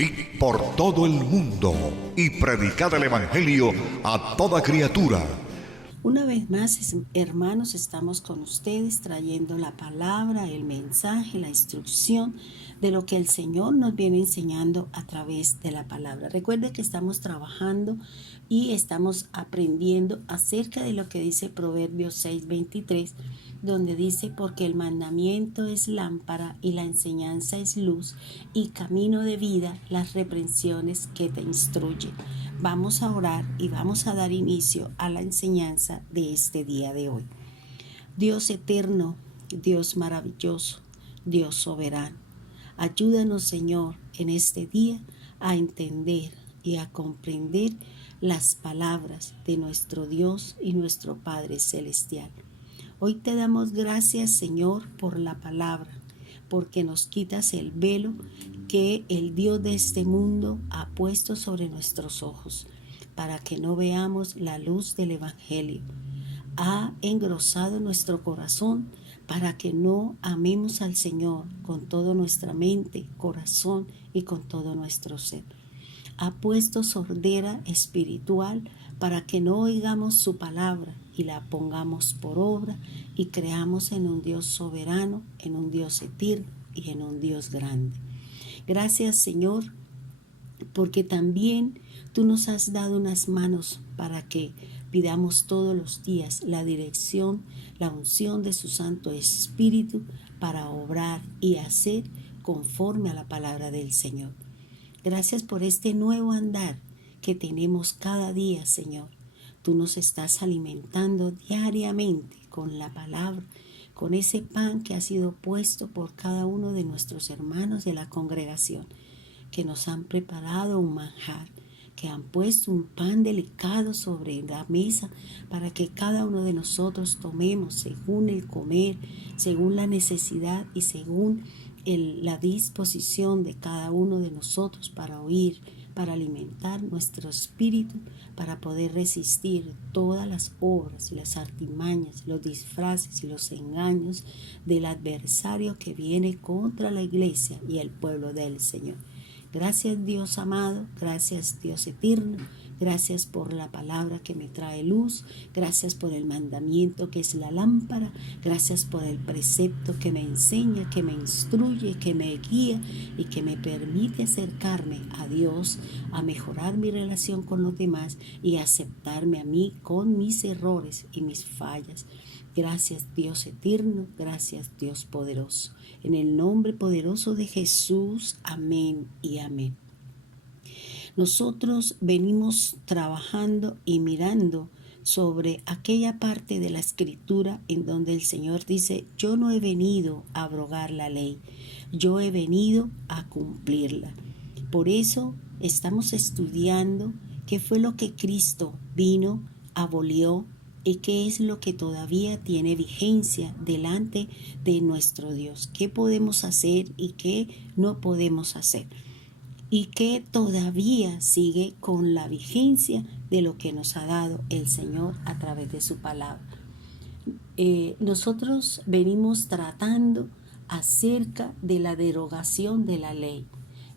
id por todo el mundo y predicad el Evangelio a toda criatura. Una vez más, hermanos, estamos con ustedes trayendo la palabra, el mensaje, la instrucción de lo que el Señor nos viene enseñando a través de la palabra. Recuerde que estamos trabajando y estamos aprendiendo acerca de lo que dice Proverbios 6:23, donde dice: porque el mandamiento es lámpara y la enseñanza es luz y camino de vida, las reprensiones que te instruyen. Vamos a orar y vamos a dar inicio a la enseñanza de este día de hoy. Dios eterno, Dios maravilloso, Dios soberano, ayúdanos, Señor, en este día a entender y a comprender las palabras de nuestro Dios y nuestro Padre Celestial. Hoy te damos gracias, Señor, por la palabra, porque nos quitas el velo que el Dios de este mundo ha puesto sobre nuestros ojos, para que no veamos la luz del Evangelio. Ha engrosado nuestro corazón para que no amemos al Señor con toda nuestra mente, corazón y con todo nuestro ser. Ha puesto sordera espiritual para que no oigamos su palabra y la pongamos por obra y creamos en un Dios soberano, en un Dios eterno y en un Dios grande. Gracias, Señor, porque también tú nos has dado unas manos para que pidamos todos los días la dirección, la unción de su Santo Espíritu para obrar y hacer conforme a la palabra del Señor. Gracias por este nuevo andar que tenemos cada día, Señor. Tú nos estás alimentando diariamente con la palabra, con ese pan que ha sido puesto por cada uno de nuestros hermanos de la congregación, que nos han preparado un manjar, que han puesto un pan delicado sobre la mesa para que cada uno de nosotros tomemos según el comer, según la necesidad y según la disposición de cada uno de nosotros para oír, para alimentar nuestro espíritu, para poder resistir todas las obras y las artimañas, los disfraces y los engaños del adversario que viene contra la iglesia y el pueblo del Señor. Gracias, Dios amado, gracias, Dios eterno, gracias por la palabra que me trae luz, gracias por el mandamiento que es la lámpara, gracias por el precepto que me enseña, que me instruye, que me guía y que me permite acercarme a Dios, a mejorar mi relación con los demás y aceptarme a mí con mis errores y mis fallas. Gracias, Dios eterno, gracias, Dios poderoso. En el nombre poderoso de Jesús, amén y amén. Nosotros venimos trabajando y mirando sobre aquella parte de la Escritura en donde el Señor dice: yo no he venido a abrogar la ley, yo he venido a cumplirla. Por eso estamos estudiando qué fue lo que Cristo vino, abolió, y qué es lo que todavía tiene vigencia delante de nuestro Dios. ¿Qué podemos hacer y qué no podemos hacer? Y qué todavía sigue con la vigencia de lo que nos ha dado el Señor a través de su palabra. Nosotros venimos tratando acerca de la derogación de la ley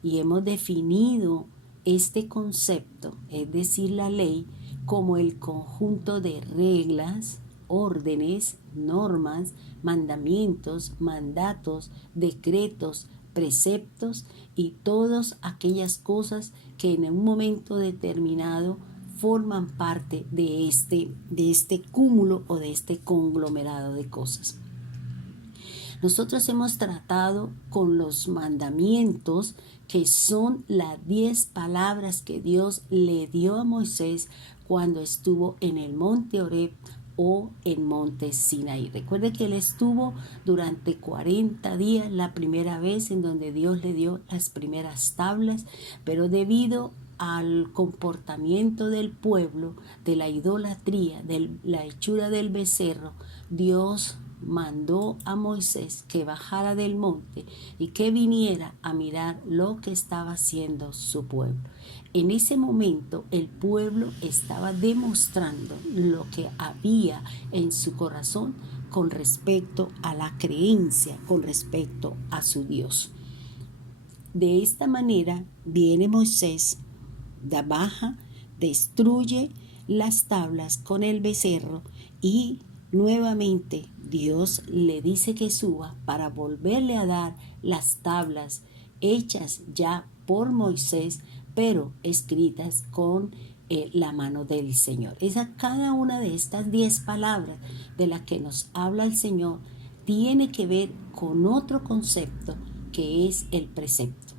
y hemos definido este concepto, es decir, la ley, como el conjunto de reglas, órdenes, normas, mandamientos, mandatos, decretos, preceptos y todas aquellas cosas que en un momento determinado forman parte de este cúmulo o de este conglomerado de cosas. Nosotros hemos tratado con los mandamientos, que son las 10 palabras que Dios le dio a Moisés cuando estuvo en el monte Horeb o en monte Sinaí. Recuerde que él estuvo durante 40 días, la primera vez en donde Dios le dio las primeras tablas, pero debido al comportamiento del pueblo, de la idolatría, de la hechura del becerro, Dios mandó a Moisés que bajara del monte y que viniera a mirar lo que estaba haciendo su pueblo. En ese momento el pueblo estaba demostrando lo que había en su corazón con respecto a la creencia, con respecto a su Dios. De esta manera viene Moisés, baja, destruye las tablas con el becerro y nuevamente Dios le dice que suba para volverle a dar las tablas hechas ya por Moisés, pero escritas con la mano del Señor. Cada una de estas 10 palabras de las que nos habla el Señor tiene que ver con otro concepto que es el precepto.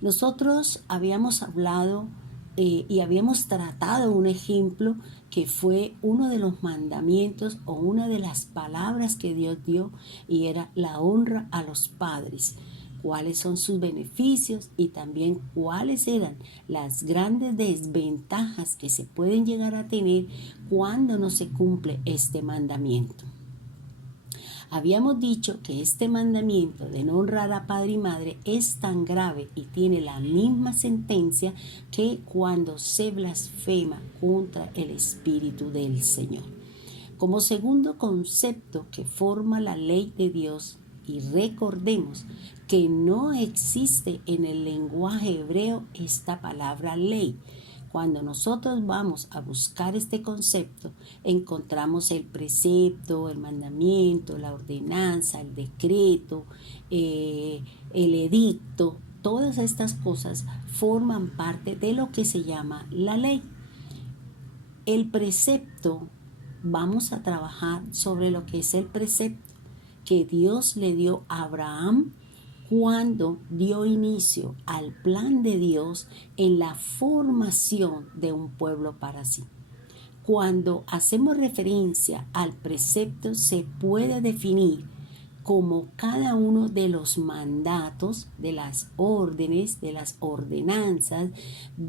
Nosotros habíamos hablado y habíamos tratado un ejemplo que fue uno de los mandamientos o una de las palabras que Dios dio, y era la honra a los padres. Cuáles son sus beneficios y también cuáles eran las grandes desventajas que se pueden llegar a tener cuando no se cumple este mandamiento. Habíamos dicho que este mandamiento de no honrar a padre y madre es tan grave y tiene la misma sentencia que cuando se blasfema contra el Espíritu del Señor. Como segundo concepto que forma la ley de Dios, y recordemos que no existe en el lenguaje hebreo esta palabra ley. Cuando nosotros vamos a buscar este concepto, encontramos el precepto, el mandamiento, la ordenanza, el decreto, el edicto. Todas estas cosas forman parte de lo que se llama la ley. El precepto, vamos a trabajar sobre lo que es el precepto que Dios le dio a Abraham cuando dio inicio al plan de Dios en la formación de un pueblo para sí. Cuando hacemos referencia al precepto, se puede definir como cada uno de los mandatos, de las órdenes, de las ordenanzas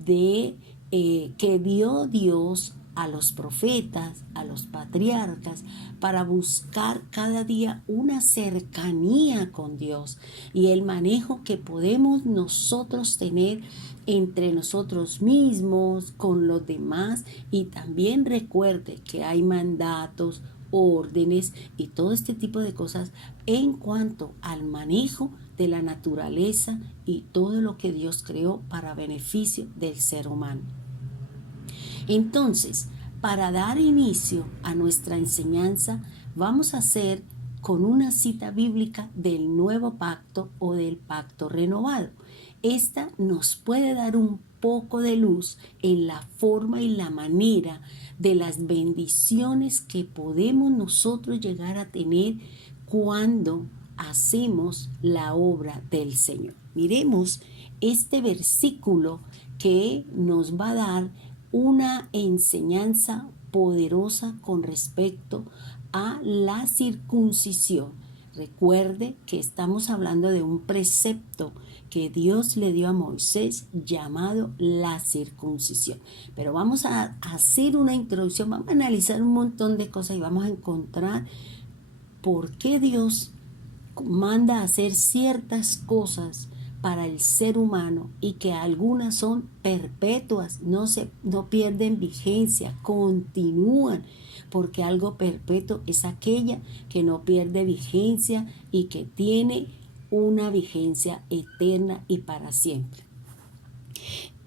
que dio Dios a los profetas, a los patriarcas, para buscar cada día una cercanía con Dios y el manejo que podemos nosotros tener entre nosotros mismos, con los demás. Y también recuerde que hay mandatos, órdenes y todo este tipo de cosas en cuanto al manejo de la naturaleza y todo lo que Dios creó para beneficio del ser humano. Entonces, para dar inicio a nuestra enseñanza, vamos a hacer con una cita bíblica del Nuevo Pacto o del Pacto Renovado. Esta nos puede dar un poco de luz en la forma y la manera de las bendiciones que podemos nosotros llegar a tener cuando hacemos la obra del Señor. Miremos este versículo que nos va a dar una enseñanza poderosa con respecto a la circuncisión. Recuerde que estamos hablando de un precepto que Dios le dio a Moisés llamado la circuncisión. Pero vamos a hacer una introducción, vamos a analizar un montón de cosas y vamos a encontrar por qué Dios manda a hacer ciertas cosas para el ser humano y que algunas son perpetuas, no pierden vigencia, continúan, porque algo perpetuo es aquella que no pierde vigencia y que tiene una vigencia eterna y para siempre.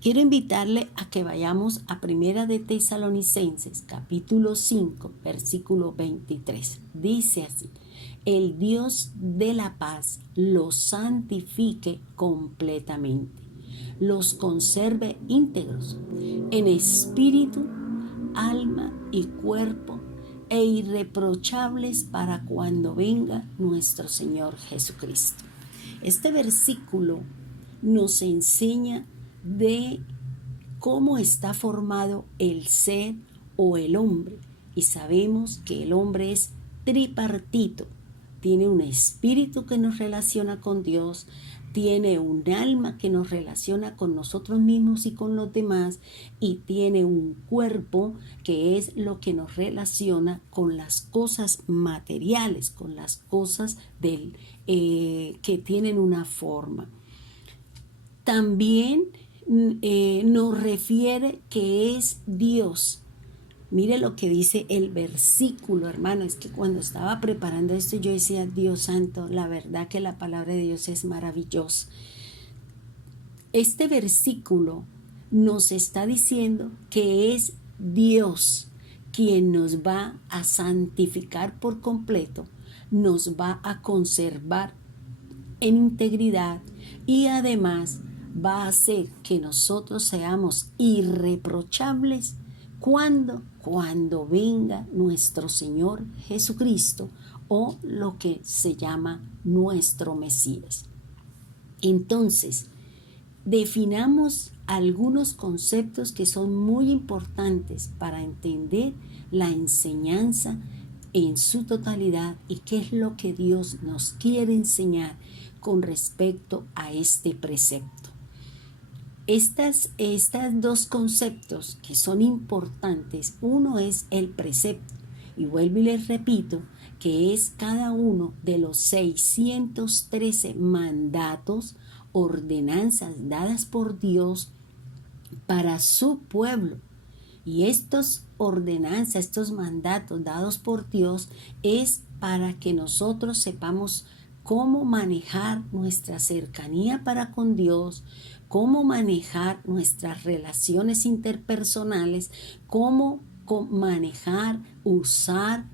Quiero invitarle a que vayamos a Primera de Tesalonicenses, capítulo 5, versículo 23. Dice así: el Dios de la paz los santifique completamente, los conserve íntegros en espíritu, alma y cuerpo, e irreprochables para cuando venga nuestro Señor Jesucristo. Este versículo nos enseña de cómo está formado el ser o el hombre, y sabemos que el hombre es tripartito. Tiene un espíritu que nos relaciona con Dios, tiene un alma que nos relaciona con nosotros mismos y con los demás, y tiene un cuerpo que es lo que nos relaciona con las cosas materiales, con las cosas que tienen una forma. También nos refiere que es Dios. Mire lo que dice el versículo, hermano. Es que cuando estaba preparando esto yo decía, Dios santo, la verdad que la palabra de Dios es maravillosa. Este versículo nos está diciendo que es Dios quien nos va a santificar por completo, nos va a conservar en integridad y además va a hacer que nosotros seamos irreprochables cuando venga nuestro Señor Jesucristo o lo que se llama nuestro Mesías. Entonces, definamos algunos conceptos que son muy importantes para entender la enseñanza en su totalidad y qué es lo que Dios nos quiere enseñar con respecto a este precepto. Estos dos conceptos que son importantes, uno es el precepto, y vuelvo y les repito que es cada uno de los 613 mandatos, ordenanzas dadas por Dios para su pueblo. Y estos ordenanzas, estos mandatos dados por Dios es para que nosotros sepamos cómo manejar nuestra cercanía para con Dios, cómo manejar nuestras relaciones interpersonales, cómo manejar, usar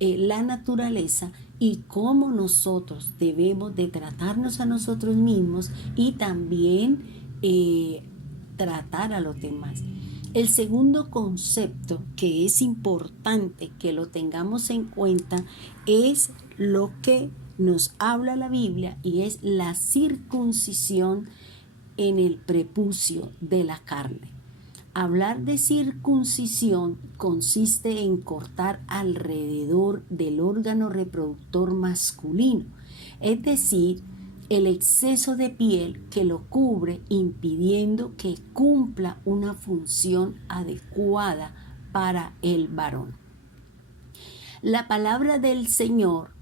la naturaleza y cómo nosotros debemos de tratarnos a nosotros mismos y también tratar a los demás. El segundo concepto que es importante que lo tengamos en cuenta es lo que nos habla la Biblia y es la circuncisión en el prepucio de la carne. Hablar de circuncisión consiste en cortar alrededor del órgano reproductor masculino, es decir, el exceso de piel que lo cubre, impidiendo que cumpla una función adecuada para el varón. La palabra del Señor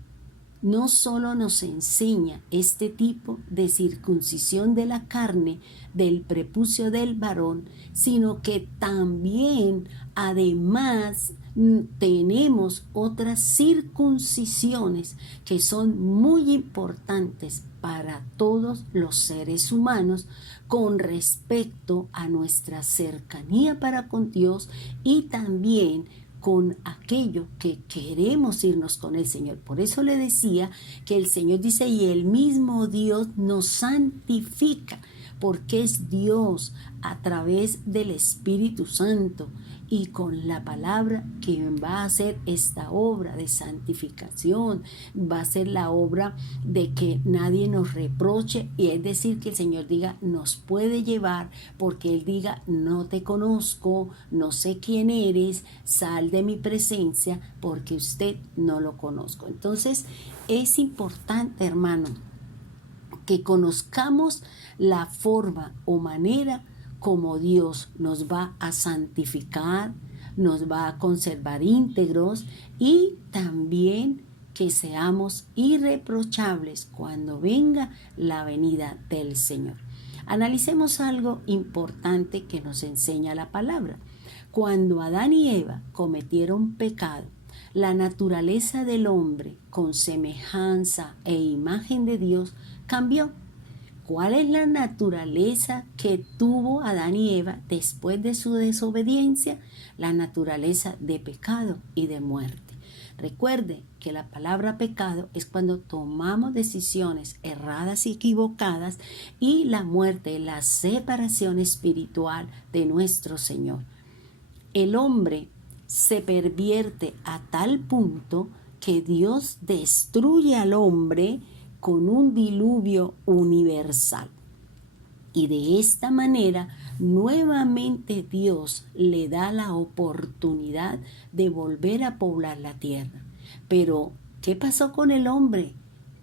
no solo nos enseña este tipo de circuncisión de la carne del prepucio del varón, sino que también además tenemos otras circuncisiones que son muy importantes para todos los seres humanos con respecto a nuestra cercanía para con Dios y también con aquello que queremos irnos con el Señor. Por eso le decía que el Señor dice, y el mismo Dios nos santifica, porque es Dios a través del Espíritu Santo y con la palabra que va a hacer esta obra de santificación, va a ser la obra de que nadie nos reproche, y es decir, que el Señor diga, nos puede llevar, porque Él diga, no te conozco, no sé quién eres, sal de mi presencia, porque usted no lo conozco. Entonces, es importante, hermano, que conozcamos la forma o manera como Dios nos va a santificar, nos va a conservar íntegros y también que seamos irreprochables cuando venga la venida del Señor. Analicemos algo importante que nos enseña la palabra. Cuando Adán y Eva cometieron pecado, la naturaleza del hombre con semejanza e imagen de Dios cambió. ¿Cuál es la naturaleza que tuvo Adán y Eva después de su desobediencia? La naturaleza de pecado y de muerte. Recuerde que la palabra pecado es cuando tomamos decisiones erradas y equivocadas, y la muerte, la separación espiritual de nuestro Señor. El hombre se pervierte a tal punto que Dios destruye al hombre con un diluvio universal. Y de esta manera, nuevamente Dios le da la oportunidad de volver a poblar la tierra. Pero, ¿qué pasó con el hombre?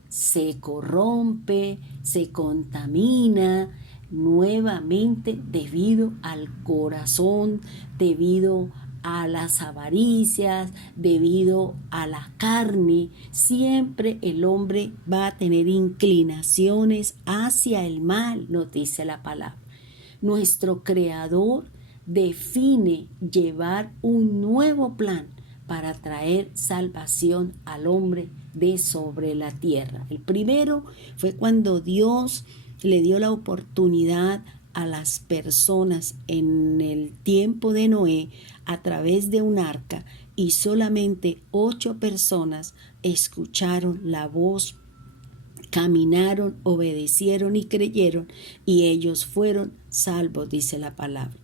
Se corrompe, se contamina nuevamente debido al corazón, debido a las avaricias, debido a la carne. Siempre el hombre va a tener inclinaciones hacia el mal, nos dice la palabra. Nuestro Creador define llevar un nuevo plan para traer salvación al hombre de sobre la tierra. El primero fue cuando Dios le dio la oportunidad a las personas en el tiempo de Noé a través de un arca y solamente 8 personas escucharon la voz, caminaron, obedecieron y creyeron, y ellos fueron salvos, dice la palabra.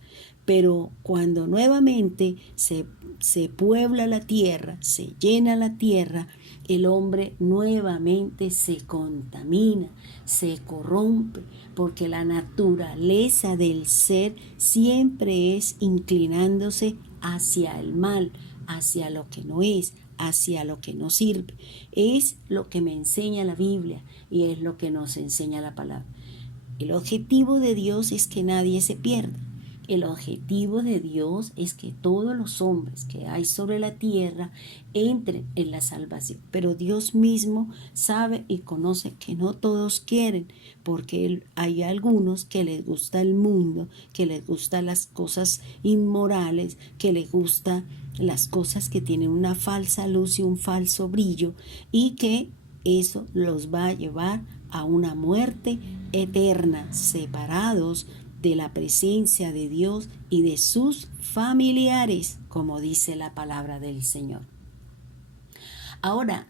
Pero cuando nuevamente se puebla la tierra, se llena la tierra, el hombre nuevamente se contamina, se corrompe, porque la naturaleza del ser siempre es inclinándose hacia el mal, hacia lo que no es, hacia lo que no sirve. Es lo que me enseña la Biblia y es lo que nos enseña la palabra. El objetivo de Dios es que nadie se pierda. El objetivo de Dios es que todos los hombres que hay sobre la tierra entren en la salvación. Pero Dios mismo sabe y conoce que no todos quieren, porque hay algunos que les gusta el mundo, que les gustan las cosas inmorales, que les gusta las cosas que tienen una falsa luz y un falso brillo, y que eso los va a llevar a una muerte eterna, separados de la presencia de Dios y de sus familiares, como dice la palabra del Señor. Ahora,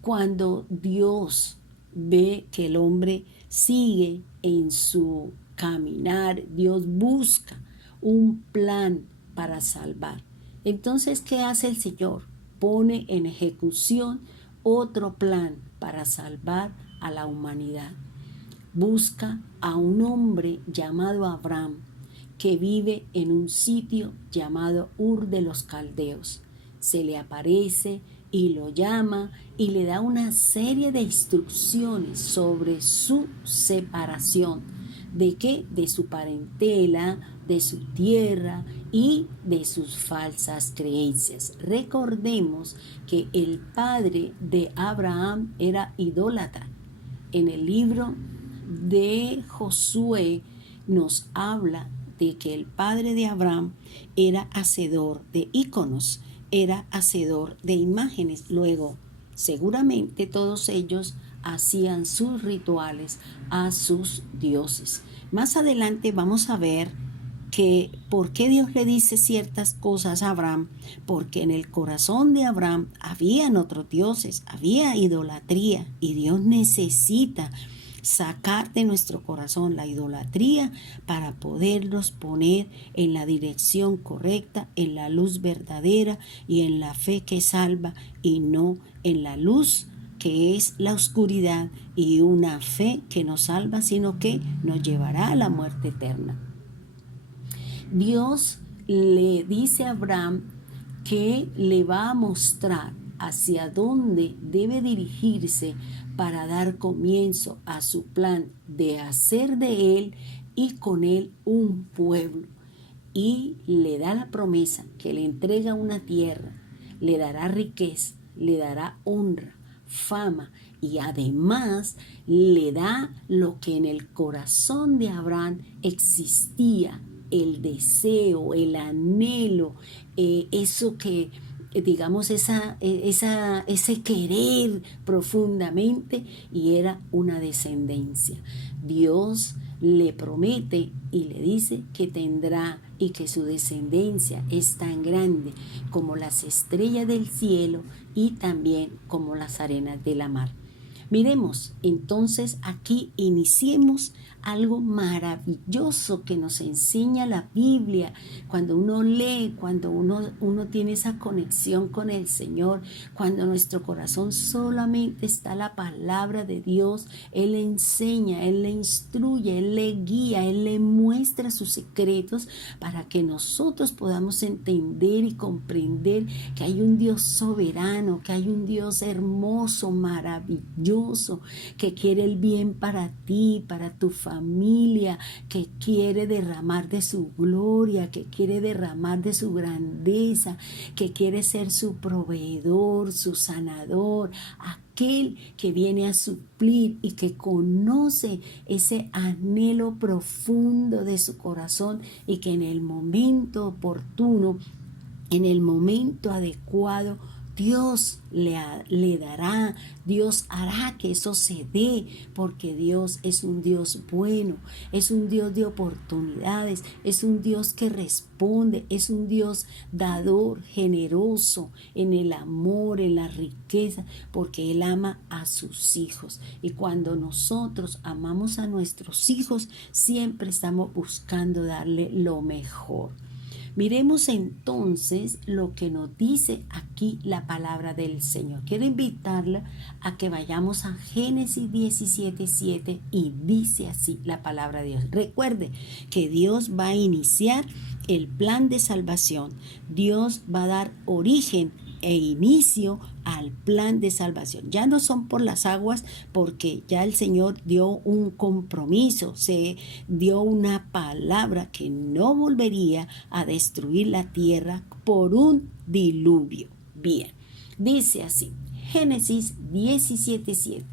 cuando Dios ve que el hombre sigue en su caminar, Dios busca un plan para salvar. Entonces, ¿qué hace el Señor? Pone en ejecución otro plan para salvar a la humanidad. Busca a un hombre llamado Abraham, que vive en un sitio llamado Ur de los Caldeos. Se le aparece y lo llama y le da una serie de instrucciones sobre su separación. ¿De qué? De su parentela, de su tierra y de sus falsas creencias. Recordemos que el padre de Abraham era idólatra. En el libro de Josué nos habla de que el padre de Abraham era hacedor de íconos, era hacedor de imágenes. Luego, seguramente todos ellos hacían sus rituales a sus dioses. Más adelante vamos a ver que por qué Dios le dice ciertas cosas a Abraham, porque en el corazón de Abraham habían otros dioses, había idolatría, y Dios necesita sacar de nuestro corazón la idolatría para poderlos poner en la dirección correcta, en la luz verdadera y en la fe que salva, y no en la luz que es la oscuridad y una fe que no salva, sino que nos llevará a la muerte eterna. Dios le dice a Abraham que le va a mostrar hacia dónde debe dirigirse para dar comienzo a su plan de hacer de él y con él un pueblo. Y le da la promesa que le entrega una tierra, le dará riqueza, le dará honra, fama, y además le da lo que en el corazón de Abraham existía, el deseo, el anhelo, eso que digamos ese querer profundamente, y era una descendencia. Dios le promete y le dice que tendrá, y que su descendencia es tan grande como las estrellas del cielo y también como las arenas de la mar. Miremos, entonces aquí iniciemos algo maravilloso que nos enseña la Biblia. Cuando uno lee, cuando uno tiene esa conexión con el Señor, cuando en nuestro corazón solamente está la palabra de Dios, Él le enseña, Él le instruye, Él le guía, Él le muestra sus secretos para que nosotros podamos entender y comprender que hay un Dios soberano, que hay un Dios hermoso, maravilloso, que quiere el bien para ti, para tu familia, que quiere derramar de su gloria, que quiere derramar de su grandeza, que quiere ser su proveedor, su sanador, aquel que viene a suplir y que conoce ese anhelo profundo de su corazón, y que en el momento oportuno, en el momento adecuado, Dios le dará, Dios hará que eso se dé, porque Dios es un Dios bueno, es un Dios de oportunidades, es un Dios que responde, es un Dios dador, generoso en el amor, en la riqueza, porque Él ama a sus hijos. Y cuando nosotros amamos a nuestros hijos, siempre estamos buscando darle lo mejor. Miremos entonces lo que nos dice aquí la palabra del Señor. Quiero invitarla a que vayamos a Génesis 17:7 y dice así la palabra de Dios. Recuerde que Dios va a iniciar el plan de salvación. Dios va a dar origen e inicio al plan de salvación. Ya no son por las aguas, porque ya el Señor dio un compromiso, se dio una palabra que no volvería a destruir la tierra por un diluvio. Bien, dice así, Génesis 17:7,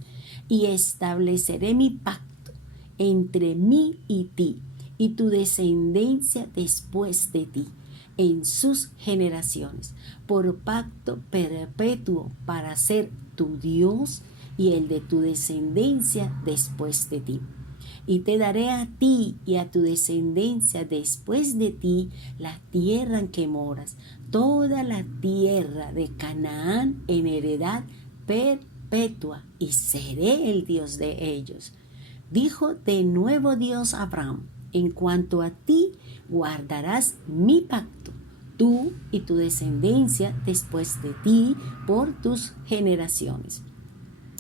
y estableceré mi pacto entre mí y ti, y tu descendencia después de ti, en sus generaciones, por pacto perpetuo para ser tu Dios y el de tu descendencia después de ti. Y te daré a ti y a tu descendencia después de ti la tierra en que moras, toda la tierra de Canaán en heredad perpetua, y seré el Dios de ellos. Dijo de nuevo Dios a Abraham: en cuanto a ti, guardarás mi pacto, tú y tu descendencia después de ti, por tus generaciones.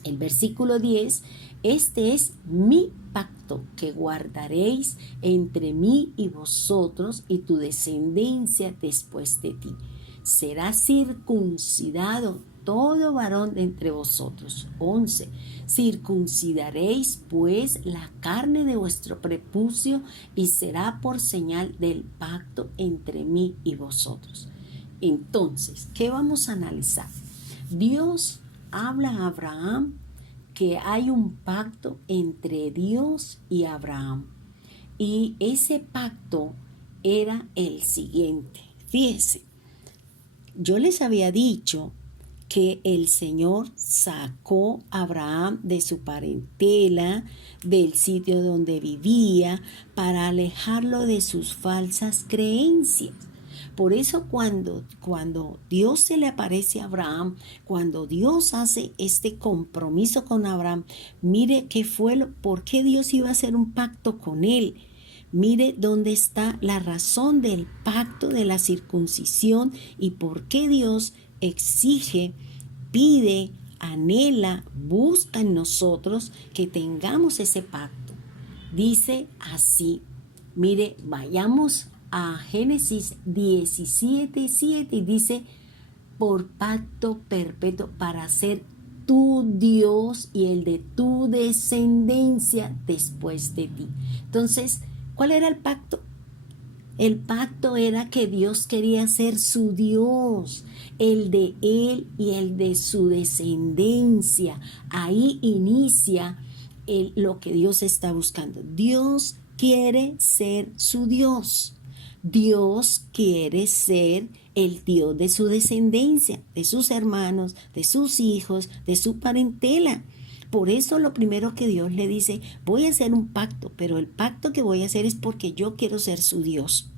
El versículo 10, este es mi pacto que guardaréis entre mí y vosotros y tu descendencia después de ti. Será circuncidado todo varón de entre vosotros. 11. Circuncidaréis pues la carne de vuestro prepucio, y será por señal del pacto entre mí y vosotros. Entonces, ¿qué vamos a analizar? Dios habla a Abraham que hay un pacto entre Dios y Abraham. Y ese pacto era el siguiente. Fíjense, yo les había dicho que el Señor sacó a Abraham de su parentela, del sitio donde vivía, para alejarlo de sus falsas creencias. Por eso cuando Dios se le aparece a Abraham, cuando Dios hace este compromiso con Abraham, mire por qué Dios iba a hacer un pacto con él. Mire dónde está la razón del pacto de la circuncisión y por qué Dios exige, pide, anhela, busca en nosotros que tengamos ese pacto. Dice así, mire, vayamos a Génesis 17:7 y dice: por pacto perpetuo para ser tu Dios y el de tu descendencia después de ti. Entonces, ¿cuál era el pacto? El pacto era que Dios quería ser su Dios, el de él y el de su descendencia. Ahí inicia lo que Dios está buscando. Dios quiere ser su Dios. Dios quiere ser el Dios de su descendencia, de sus hermanos, de sus hijos, de su parentela. Por eso lo primero que Dios le dice: voy a hacer un pacto, pero el pacto que voy a hacer es porque yo quiero ser su Dios.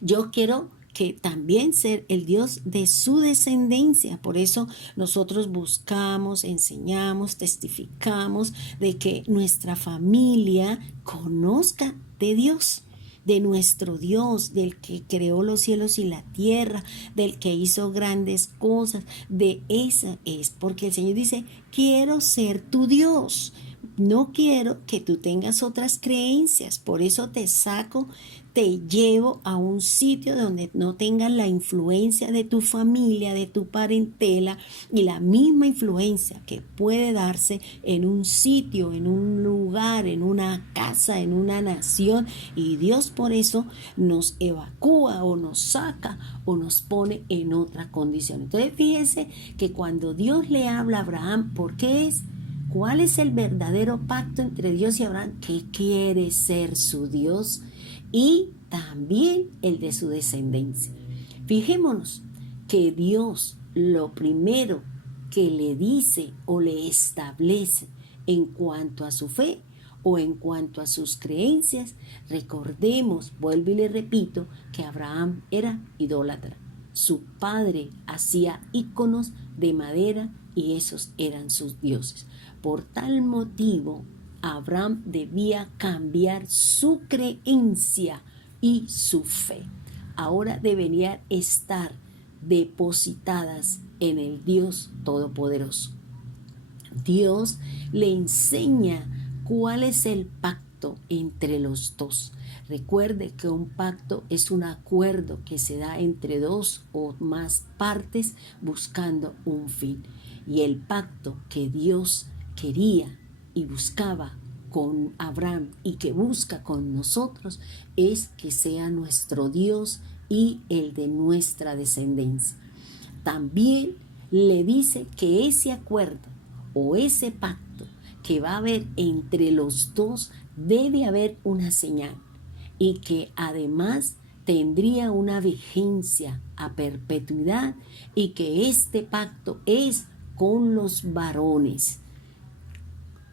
Yo quiero que también ser el Dios de su descendencia. Por eso nosotros buscamos, enseñamos, testificamos de que nuestra familia conozca de Dios, de nuestro Dios, del que creó los cielos y la tierra, del que hizo grandes cosas. De esa es, porque el Señor dice: quiero ser tu Dios. No quiero que tú tengas otras creencias, por eso te saco, te llevo a un sitio donde no tengas la influencia de tu familia, de tu parentela, y la misma influencia que puede darse en un sitio, en un lugar, en una casa, en una nación. Y Dios por eso nos evacúa o nos saca o nos pone en otra condición. Entonces fíjense que cuando Dios le habla a Abraham, ¿por qué es? ¿Cuál es el verdadero pacto entre Dios y Abraham? Que quiere ser su Dios y también el de su descendencia. Fijémonos que Dios lo primero que le dice o le establece en cuanto a su fe o en cuanto a sus creencias, recordemos, vuelvo y le repito, que Abraham era idólatra. Su padre hacía íconos de madera y esos eran sus dioses. Por tal motivo, Abraham debía cambiar su creencia y su fe. Ahora deberían estar depositadas en el Dios Todopoderoso. Dios le enseña cuál es el pacto entre los dos. Recuerde que un pacto es un acuerdo que se da entre dos o más partes buscando un fin. Y el pacto que Dios quería y buscaba con Abraham y que busca con nosotros es que sea nuestro Dios y el de nuestra descendencia. También le dice que ese acuerdo o ese pacto que va a haber entre los dos debe haber una señal y que además tendría una vigencia a perpetuidad y que este pacto es con los varones.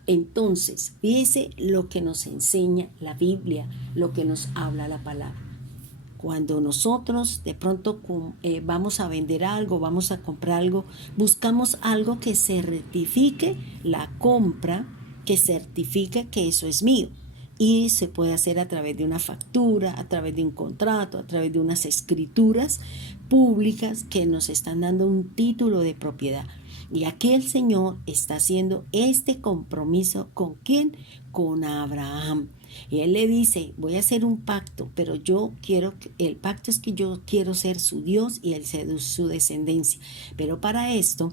Entonces, fíjese lo que nos enseña la Biblia, lo que nos habla la palabra. Cuando nosotros de pronto vamos a vender algo, vamos a comprar algo, buscamos algo que certifique la compra, que certifique que eso es mío. Y se puede hacer a través de una factura, a través de un contrato, a través de unas escrituras públicas que nos están dando un título de propiedad. Y aquí el Señor está haciendo este compromiso ¿con quién? Con Abraham. Y Él le dice, voy a hacer un pacto, pero el pacto es que yo quiero ser su Dios y Él ser su descendencia. Pero para esto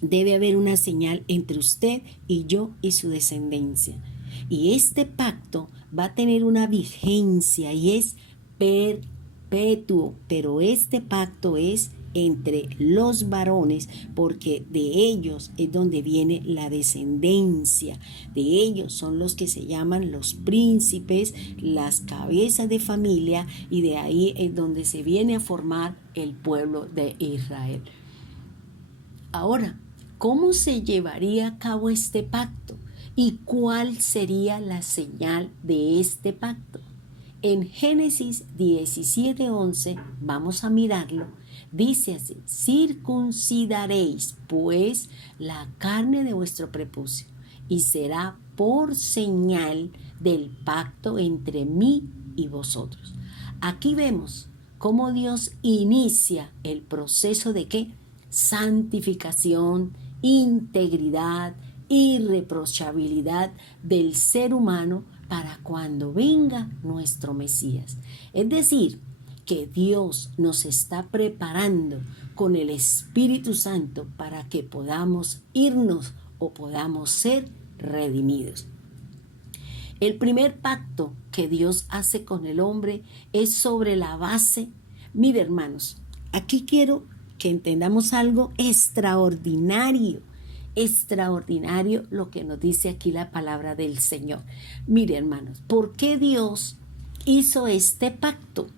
debe haber una señal entre usted y yo y su descendencia. Y este pacto va a tener una vigencia y es perpetuo, pero este pacto es entre los varones, porque de ellos es donde viene la descendencia. De ellos son los que se llaman los príncipes, las cabezas de familia, y de ahí es donde se viene a formar el pueblo de Israel. Ahora, ¿cómo se llevaría a cabo este pacto? ¿Y cuál sería la señal de este pacto? En Génesis 17:11, vamos a mirarlo, dice así: circuncidaréis pues la carne de vuestro prepucio, y será por señal del pacto entre mí y vosotros. Aquí vemos cómo Dios inicia el proceso de ¿qué? Santificación, integridad, irreprochabilidad del ser humano para cuando venga nuestro Mesías. Es decir, que Dios nos está preparando con el Espíritu Santo para que podamos irnos o podamos ser redimidos. El primer pacto que Dios hace con el hombre es sobre la base. Mire, hermanos, aquí quiero que entendamos algo extraordinario lo que nos dice aquí la palabra del Señor. Mire, hermanos, ¿por qué Dios hizo este pacto?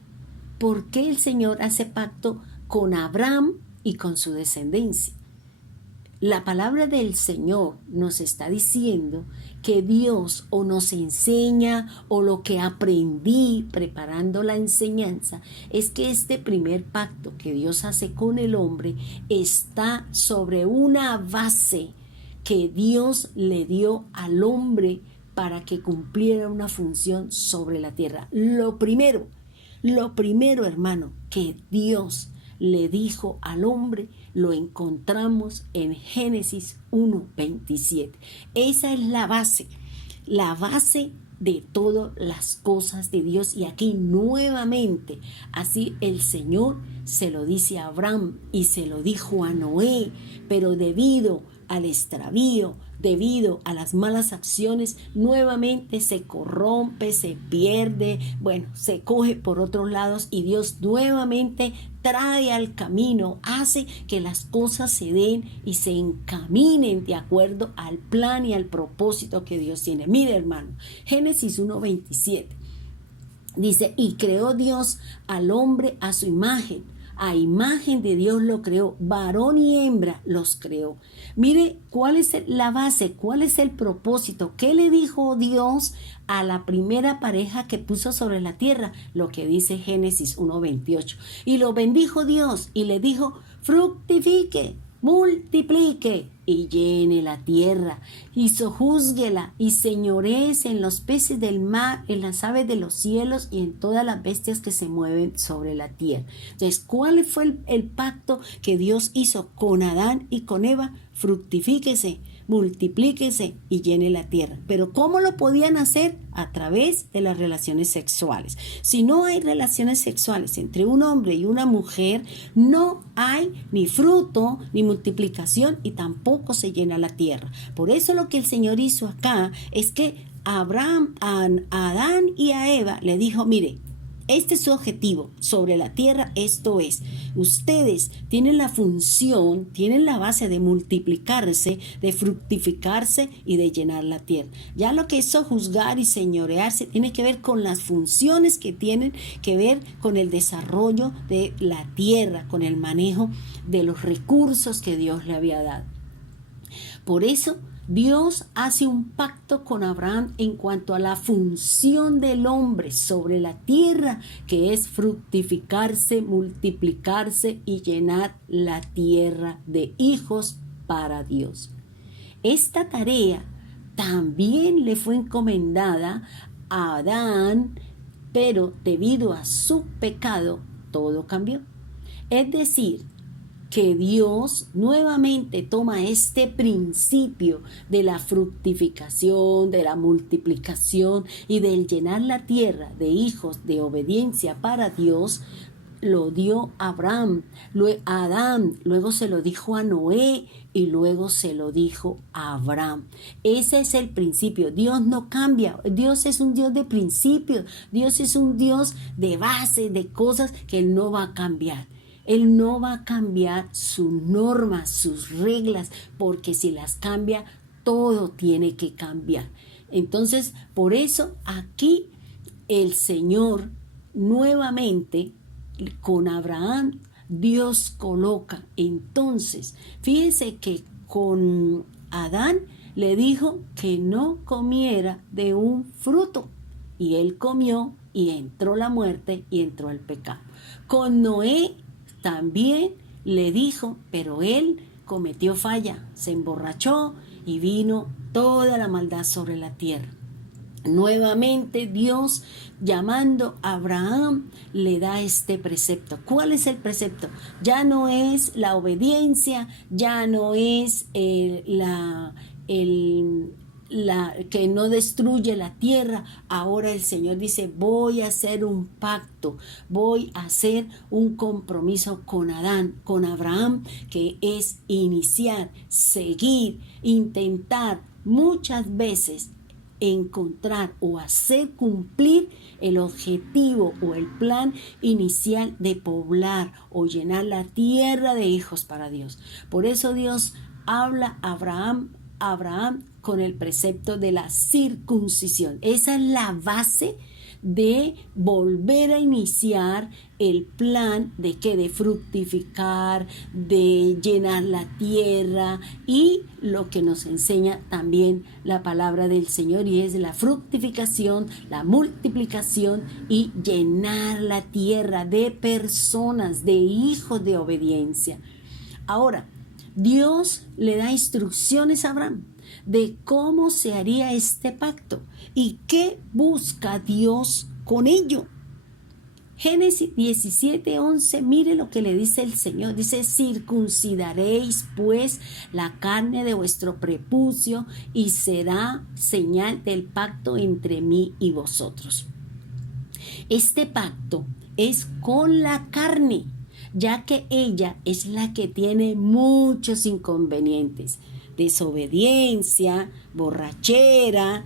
¿Por qué el Señor hace pacto con Abraham y con su descendencia? La palabra del Señor nos está diciendo que Dios o nos enseña, o lo que aprendí preparando la enseñanza, es que este primer pacto que Dios hace con el hombre está sobre una base que Dios le dio al hombre para que cumpliera una función sobre la tierra. Lo primero, hermano, que Dios le dijo al hombre, lo encontramos en Génesis 1:27. Esa es la base de todas las cosas de Dios. Y aquí nuevamente, así el Señor se lo dice a Abraham y se lo dijo a Noé, pero debido al extravío, debido a las malas acciones, nuevamente se corrompe, se pierde, se coge por otros lados, y Dios nuevamente trae al camino, hace que las cosas se den y se encaminen de acuerdo al plan y al propósito que Dios tiene. Mire, hermano, Génesis 1:27 dice: y creó Dios al hombre a su imagen, A imagen de Dios lo creó, varón y hembra los creó. Mire cuál es la base, cuál es el propósito, qué le dijo Dios a la primera pareja que puso sobre la tierra, lo que dice Génesis 1:28. Y lo bendijo Dios y le dijo: fructifique, multiplique y llene la tierra, y sojúzguela y señorees en los peces del mar, en las aves de los cielos y en todas las bestias que se mueven sobre la tierra. Entonces, ¿cuál fue el pacto que Dios hizo con Adán y con Eva? Fructifíquese, multiplíquese y llene la tierra. Pero ¿cómo lo podían hacer? A través de las relaciones sexuales. Si no hay relaciones sexuales entre un hombre y una mujer, no hay ni fruto ni multiplicación y tampoco se llena la tierra. Por eso lo que el Señor hizo acá es que a Adán y a Eva le dijo: mire, este es su objetivo sobre la tierra, esto es, ustedes tienen la función, tienen la base de multiplicarse, de fructificarse y de llenar la tierra. Ya lo que es sojuzgar y señorearse tiene que ver con las funciones que tienen que ver con el desarrollo de la tierra, con el manejo de los recursos que Dios le había dado. Por eso Dios hace un pacto con Abraham en cuanto a la función del hombre sobre la tierra, que es fructificarse, multiplicarse y llenar la tierra de hijos para Dios. Esta tarea también le fue encomendada a Adán, pero debido a su pecado, todo cambió. Es decir, que Dios nuevamente toma este principio de la fructificación, de la multiplicación y del llenar la tierra de hijos de obediencia para Dios, lo dio a Abraham, a Adán, luego se lo dijo a Noé y luego se lo dijo a Abraham. Ese es el principio. Dios no cambia. Dios es un Dios de principios. Dios es un Dios de base, de cosas que Él no va a cambiar. Él no va a cambiar sus normas, sus reglas, porque si las cambia, todo tiene que cambiar. Entonces, por eso aquí el Señor nuevamente con Abraham, Dios coloca. Entonces, fíjense que con Adán le dijo que no comiera de un fruto. Y él comió y entró la muerte y entró el pecado. Con Noé también le dijo, pero él cometió falla, se emborrachó y vino toda la maldad sobre la tierra. Nuevamente Dios, llamando a Abraham, le da este precepto. ¿Cuál es el precepto? Ya no es la obediencia, ya no es que no destruye la tierra. Ahora el Señor dice: voy a hacer un pacto, voy a hacer un compromiso con Abraham, que es iniciar, seguir, intentar muchas veces encontrar o hacer cumplir el objetivo o el plan inicial de poblar o llenar la tierra de hijos para Dios. Por eso Dios habla a Abraham con el precepto de la circuncisión. Esa es la base de volver a iniciar el plan de fructificar, de llenar la tierra, y lo que nos enseña también la palabra del Señor, y es la fructificación, la multiplicación y llenar la tierra de personas, de hijos de obediencia. Ahora, Dios le da instrucciones a Abraham de cómo se haría este pacto y qué busca Dios con ello. Génesis 17:11, mire lo que le dice el Señor. Dice: circuncidaréis pues la carne de vuestro prepucio y será señal del pacto entre mí y vosotros. Este pacto es con la carne, ya que ella es la que tiene muchos inconvenientes: desobediencia, borrachera,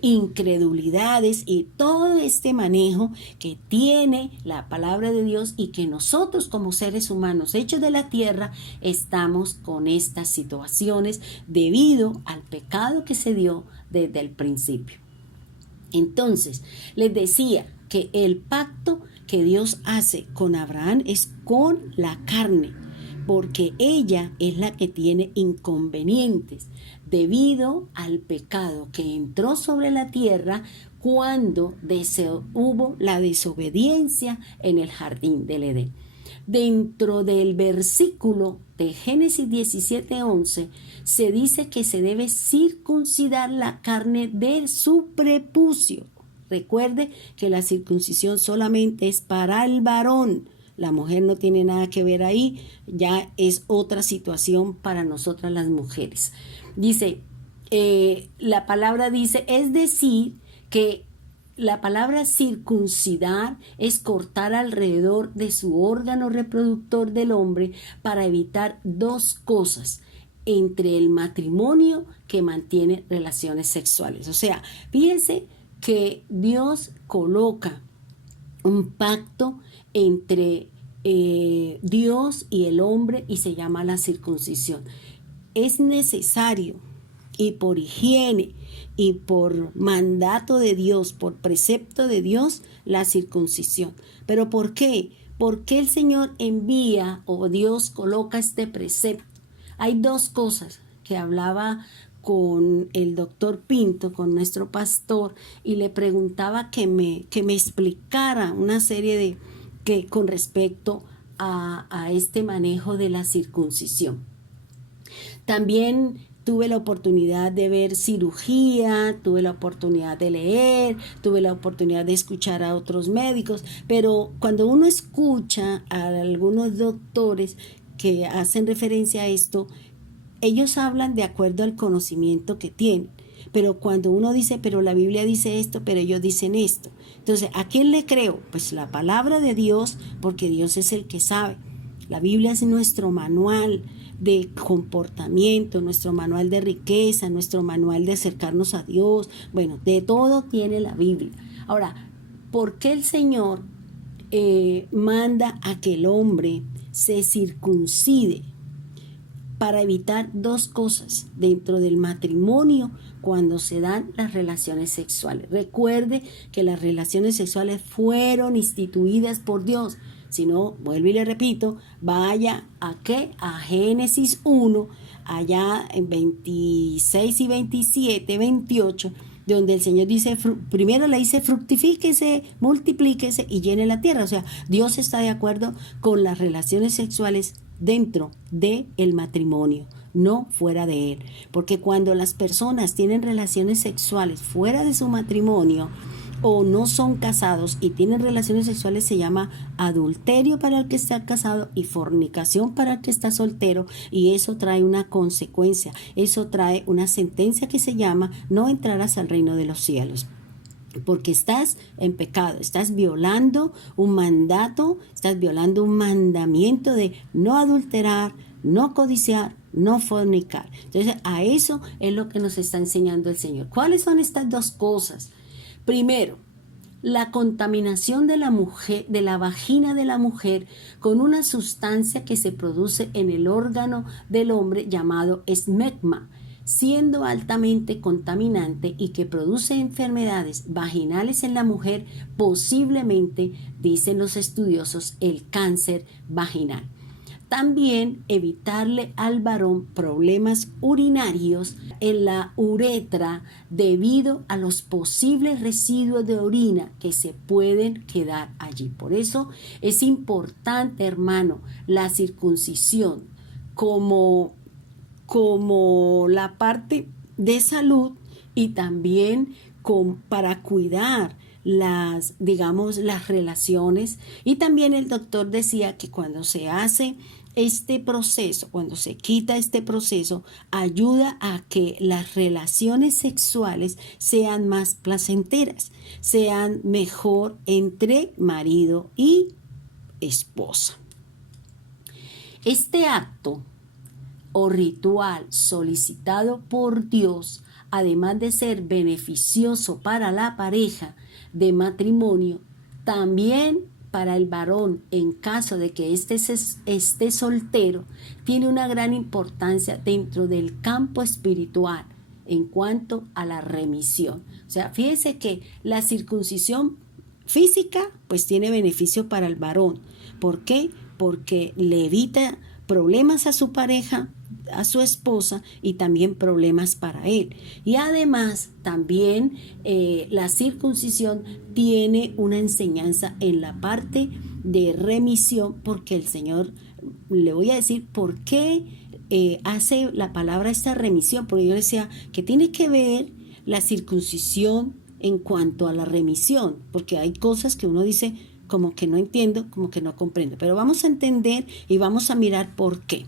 incredulidades y todo este manejo que tiene la palabra de Dios, y que nosotros como seres humanos hechos de la tierra estamos con estas situaciones debido al pecado que se dio desde el principio. Entonces, les decía que el pacto que Dios hace con Abraham es con la carne, porque ella es la que tiene inconvenientes debido al pecado que entró sobre la tierra cuando hubo la desobediencia en el jardín del Edén. Dentro del versículo de Génesis 17:11 se dice que se debe circuncidar la carne de su prepucio. Recuerde que la circuncisión solamente es para el varón. La mujer no tiene nada que ver ahí, ya es otra situación para nosotras las mujeres. Dice, la palabra dice, es decir, que la palabra circuncidar es cortar alrededor de su órgano reproductor del hombre para evitar dos cosas entre el matrimonio que mantiene relaciones sexuales. O sea, fíjense que Dios coloca un pacto entre Dios y el hombre y se llama la circuncisión. Es necesario y por higiene y por mandato de Dios, por precepto de Dios, la circuncisión. ¿Pero por qué? ¿Por qué el Señor envía o Dios coloca este precepto? Hay dos cosas que hablaba con el doctor Pinto, con nuestro pastor, y le preguntaba que me explicara una serie con respecto a este manejo de la circuncisión. También tuve la oportunidad de ver cirugía, tuve la oportunidad de leer, tuve la oportunidad de escuchar a otros médicos, pero cuando uno escucha a algunos doctores que hacen referencia a esto, ellos hablan de acuerdo al conocimiento que tienen. Pero cuando uno dice, pero la Biblia dice esto, pero ellos dicen esto. Entonces, ¿a quién le creo? Pues la palabra de Dios, porque Dios es el que sabe. La Biblia es nuestro manual de comportamiento, nuestro manual de riqueza, nuestro manual de acercarnos a Dios. Bueno, de todo tiene la Biblia. Ahora, ¿por qué el Señor manda a que el hombre se circuncide? Para evitar dos cosas dentro del matrimonio cuando se dan las relaciones sexuales. Recuerde que las relaciones sexuales fueron instituidas por Dios. Si no, vuelvo y le repito, vaya a ¿qué? A Génesis 1, allá en 26 y 27, 28, donde el Señor dice, primero le dice, fructifíquese, multiplíquese y llene la tierra. O sea, Dios está de acuerdo con las relaciones sexuales dentro del matrimonio, no fuera de él. Porque cuando las personas tienen relaciones sexuales fuera de su matrimonio o no son casados y tienen relaciones sexuales, se llama adulterio para el que está casado y fornicación para el que está soltero, y eso trae una consecuencia, eso trae una sentencia que se llama no entrarás al reino de los cielos. Porque estás en pecado, estás violando un mandato, estás violando un mandamiento de no adulterar, no codiciar, no fornicar. Entonces, a eso es lo que nos está enseñando el Señor. ¿Cuáles son estas dos cosas? Primero, la contaminación de la mujer, de la vagina de la mujer, con una sustancia que se produce en el órgano del hombre llamado esmegma, siendo altamente contaminante y que produce enfermedades vaginales en la mujer, posiblemente, dicen los estudiosos, el cáncer vaginal. También evitarle al varón problemas urinarios en la uretra debido a los posibles residuos de orina que se pueden quedar allí. Por eso es importante, hermano, la circuncisión como la parte de salud y también para cuidar las relaciones. Y también el doctor decía que cuando se hace este proceso, cuando se quita este proceso, ayuda a que las relaciones sexuales sean más placenteras, sean mejor entre marido y esposa. Este acto o ritual solicitado por Dios, además de ser beneficioso para la pareja de matrimonio, también para el varón en caso de que éste esté soltero, tiene una gran importancia dentro del campo espiritual en cuanto a la remisión. O sea, fíjese que la circuncisión física, pues tiene beneficio para el varón. ¿Por qué? Porque le evita problemas a su pareja, a su esposa, y también problemas para él. Y además también la circuncisión tiene una enseñanza en la parte de remisión, porque el Señor, le voy a decir por qué hace la palabra esta remisión, porque yo decía que tiene que ver la circuncisión en cuanto a la remisión, porque hay cosas que uno dice como que no entiendo, como que no comprendo, pero vamos a entender y vamos a mirar por qué.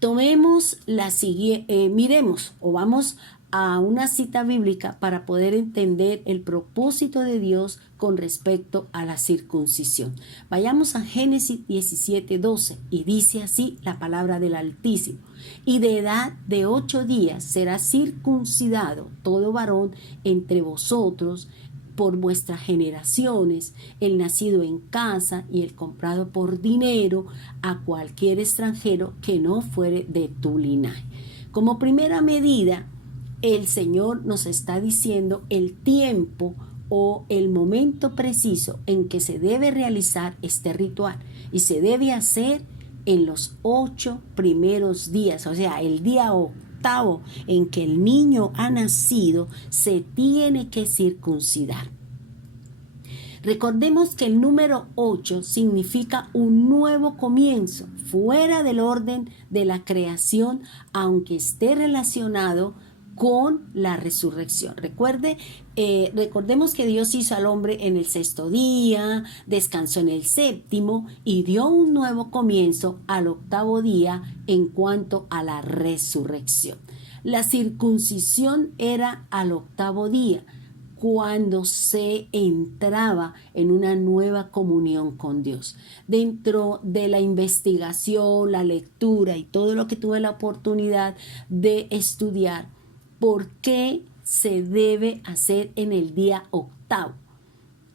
Tomemos la siguiente, miremos o vamos a una cita bíblica para poder entender el propósito de Dios con respecto a la circuncisión. Vayamos a Génesis 17:12 y dice así la palabra del Altísimo: y de edad de 8 días será circuncidado todo varón entre vosotros por vuestras generaciones, el nacido en casa y el comprado por dinero a cualquier extranjero que no fuere de tu linaje. Como primera medida, el Señor nos está diciendo el tiempo o el momento preciso en que se debe realizar este ritual, y se debe hacer en los 8 primeros días, o sea, el día octavo en que el niño ha nacido, se tiene que circuncidar. Recordemos que el número 8 significa un nuevo comienzo, fuera del orden de la creación, aunque esté relacionado con la resurrección. Recordemos que Dios hizo al hombre en el 6º día, descansó en el 7º y dio un nuevo comienzo al 8º día en cuanto a la resurrección. La circuncisión era al 8º día, cuando se entraba en una nueva comunión con Dios. Dentro de la investigación, la lectura y todo lo que tuve la oportunidad de estudiar, ¿por qué se debe hacer en el día 8º?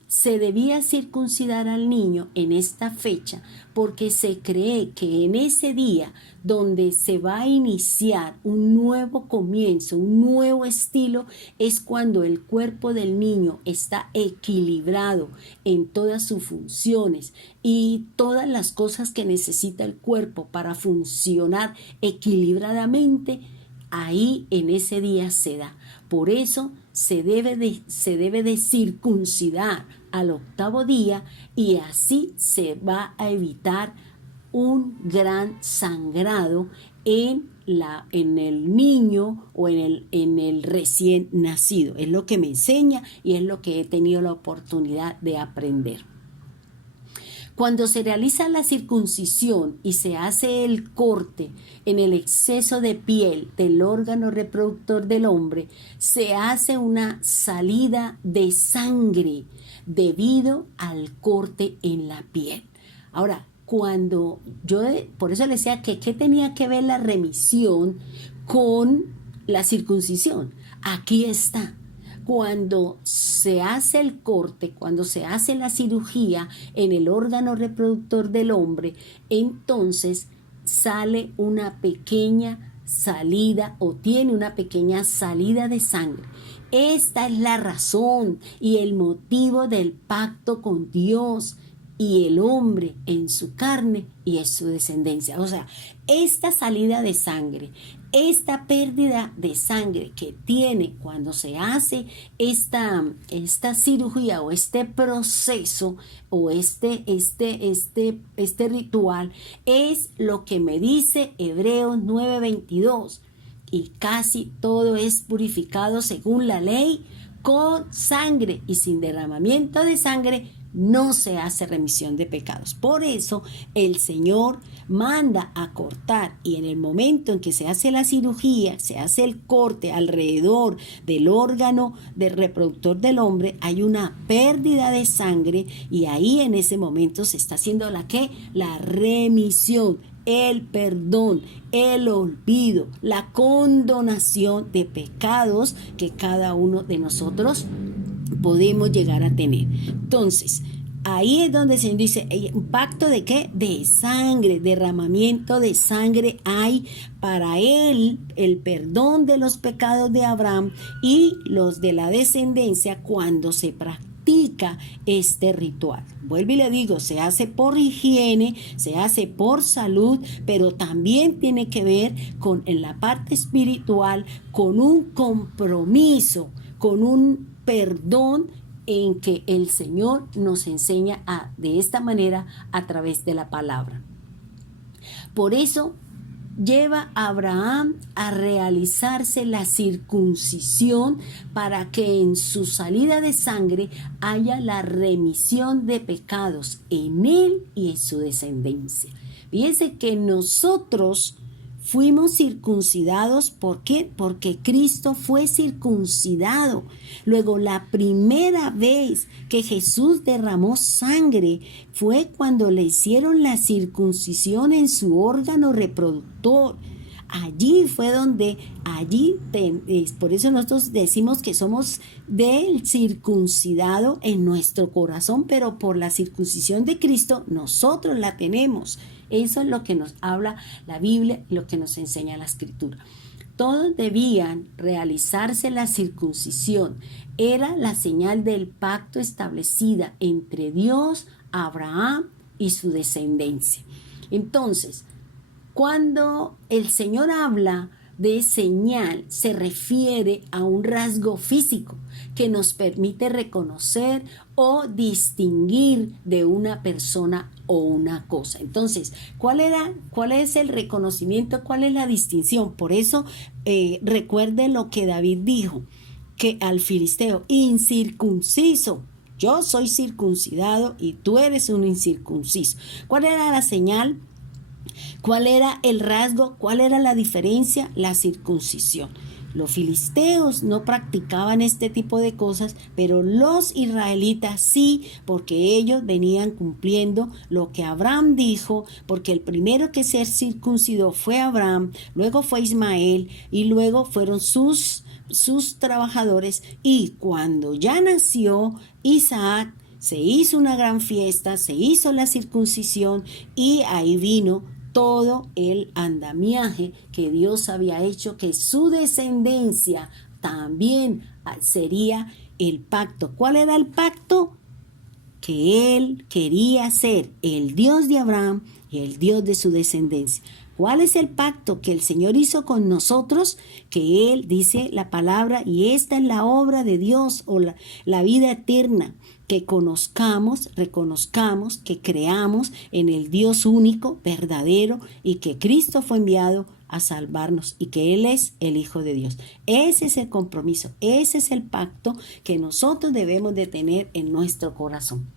Se debía circuncidar al niño en esta fecha porque se cree que en ese día donde se va a iniciar un nuevo comienzo, un nuevo estilo, es cuando el cuerpo del niño está equilibrado en todas sus funciones y todas las cosas que necesita el cuerpo para funcionar equilibradamente. Ahí en ese día se da. Por eso se debe de circuncidar al 8º día, y así se va a evitar un gran sangrado en el niño o en el recién nacido. Es lo que me enseña y es lo que he tenido la oportunidad de aprender. Cuando se realiza la circuncisión y se hace el corte en el exceso de piel del órgano reproductor del hombre, se hace una salida de sangre debido al corte en la piel. Ahora, por eso le decía que ¿qué tenía que ver la remisión con la circuncisión? Aquí está. Cuando se hace el corte, cuando se hace la cirugía en el órgano reproductor del hombre, entonces sale una pequeña salida o tiene una pequeña salida de sangre. Esta es la razón y el motivo del pacto con Dios y el hombre en su carne y en su descendencia. O sea, esta salida de sangre, esta pérdida de sangre que tiene cuando se hace esta cirugía o este proceso o este ritual, es lo que me dice Hebreos 9:22. Y casi todo es purificado según la ley con sangre, y sin derramamiento de sangre no se hace remisión de pecados. Por eso el Señor manda a cortar, y en el momento en que se hace la cirugía, se hace el corte alrededor del órgano del reproductor del hombre, hay una pérdida de sangre, y ahí en ese momento se está haciendo la remisión, el perdón, el olvido, la condonación de pecados que cada uno de nosotros podemos llegar a tener. Entonces, ahí es donde el Señor dice, ¿un pacto de qué? De sangre, derramamiento de sangre hay para él, el perdón de los pecados de Abraham y los de la descendencia cuando se practica implica este ritual. Vuelvo y le digo, se hace por higiene, se hace por salud, pero también tiene que ver con, en la parte espiritual, con un compromiso, con un perdón en que el Señor nos enseña de esta manera a través de la palabra. Por eso lleva a Abraham a realizarse la circuncisión para que en su salida de sangre haya la remisión de pecados en él y en su descendencia. Fíjense que nosotros fuimos circuncidados, ¿por qué? Porque Cristo fue circuncidado. Luego, la primera vez que Jesús derramó sangre fue cuando le hicieron la circuncisión en su órgano reproductor. Allí fue donde, por eso nosotros decimos que somos del circuncidado en nuestro corazón, pero por la circuncisión de Cristo nosotros la tenemos. Eso es lo que nos habla la Biblia y lo que nos enseña la Escritura. Todos debían realizarse la circuncisión. Era la señal del pacto establecida entre Dios, Abraham y su descendencia. Entonces, cuando el Señor habla de señal, se refiere a un rasgo físico que nos permite reconocer o distinguir de una persona o una cosa. Entonces, ¿cuál es el reconocimiento? ¿Cuál es la distinción? Por eso, recuerde lo que David dijo, que al filisteo, incircunciso, yo soy circuncidado y tú eres un incircunciso. ¿Cuál era la señal? ¿Cuál era el rasgo? ¿Cuál era la diferencia? La circuncisión. Los filisteos no practicaban este tipo de cosas, pero los israelitas sí, porque ellos venían cumpliendo lo que Abraham dijo, porque el primero que se circuncidó fue Abraham, luego fue Ismael y luego fueron sus trabajadores, y cuando ya nació Isaac, se hizo una gran fiesta, se hizo la circuncisión y ahí vino todo el andamiaje que Dios había hecho, que su descendencia también sería el pacto. ¿Cuál era el pacto? Que Él quería ser el Dios de Abraham y el Dios de su descendencia. ¿Cuál es el pacto que el Señor hizo con nosotros? Que Él, dice la palabra, y esta es la obra de Dios o la vida eterna, que conozcamos, reconozcamos, que creamos en el Dios único, verdadero, y que Cristo fue enviado a salvarnos y que Él es el Hijo de Dios. Ese es el compromiso, ese es el pacto que nosotros debemos de tener en nuestro corazón.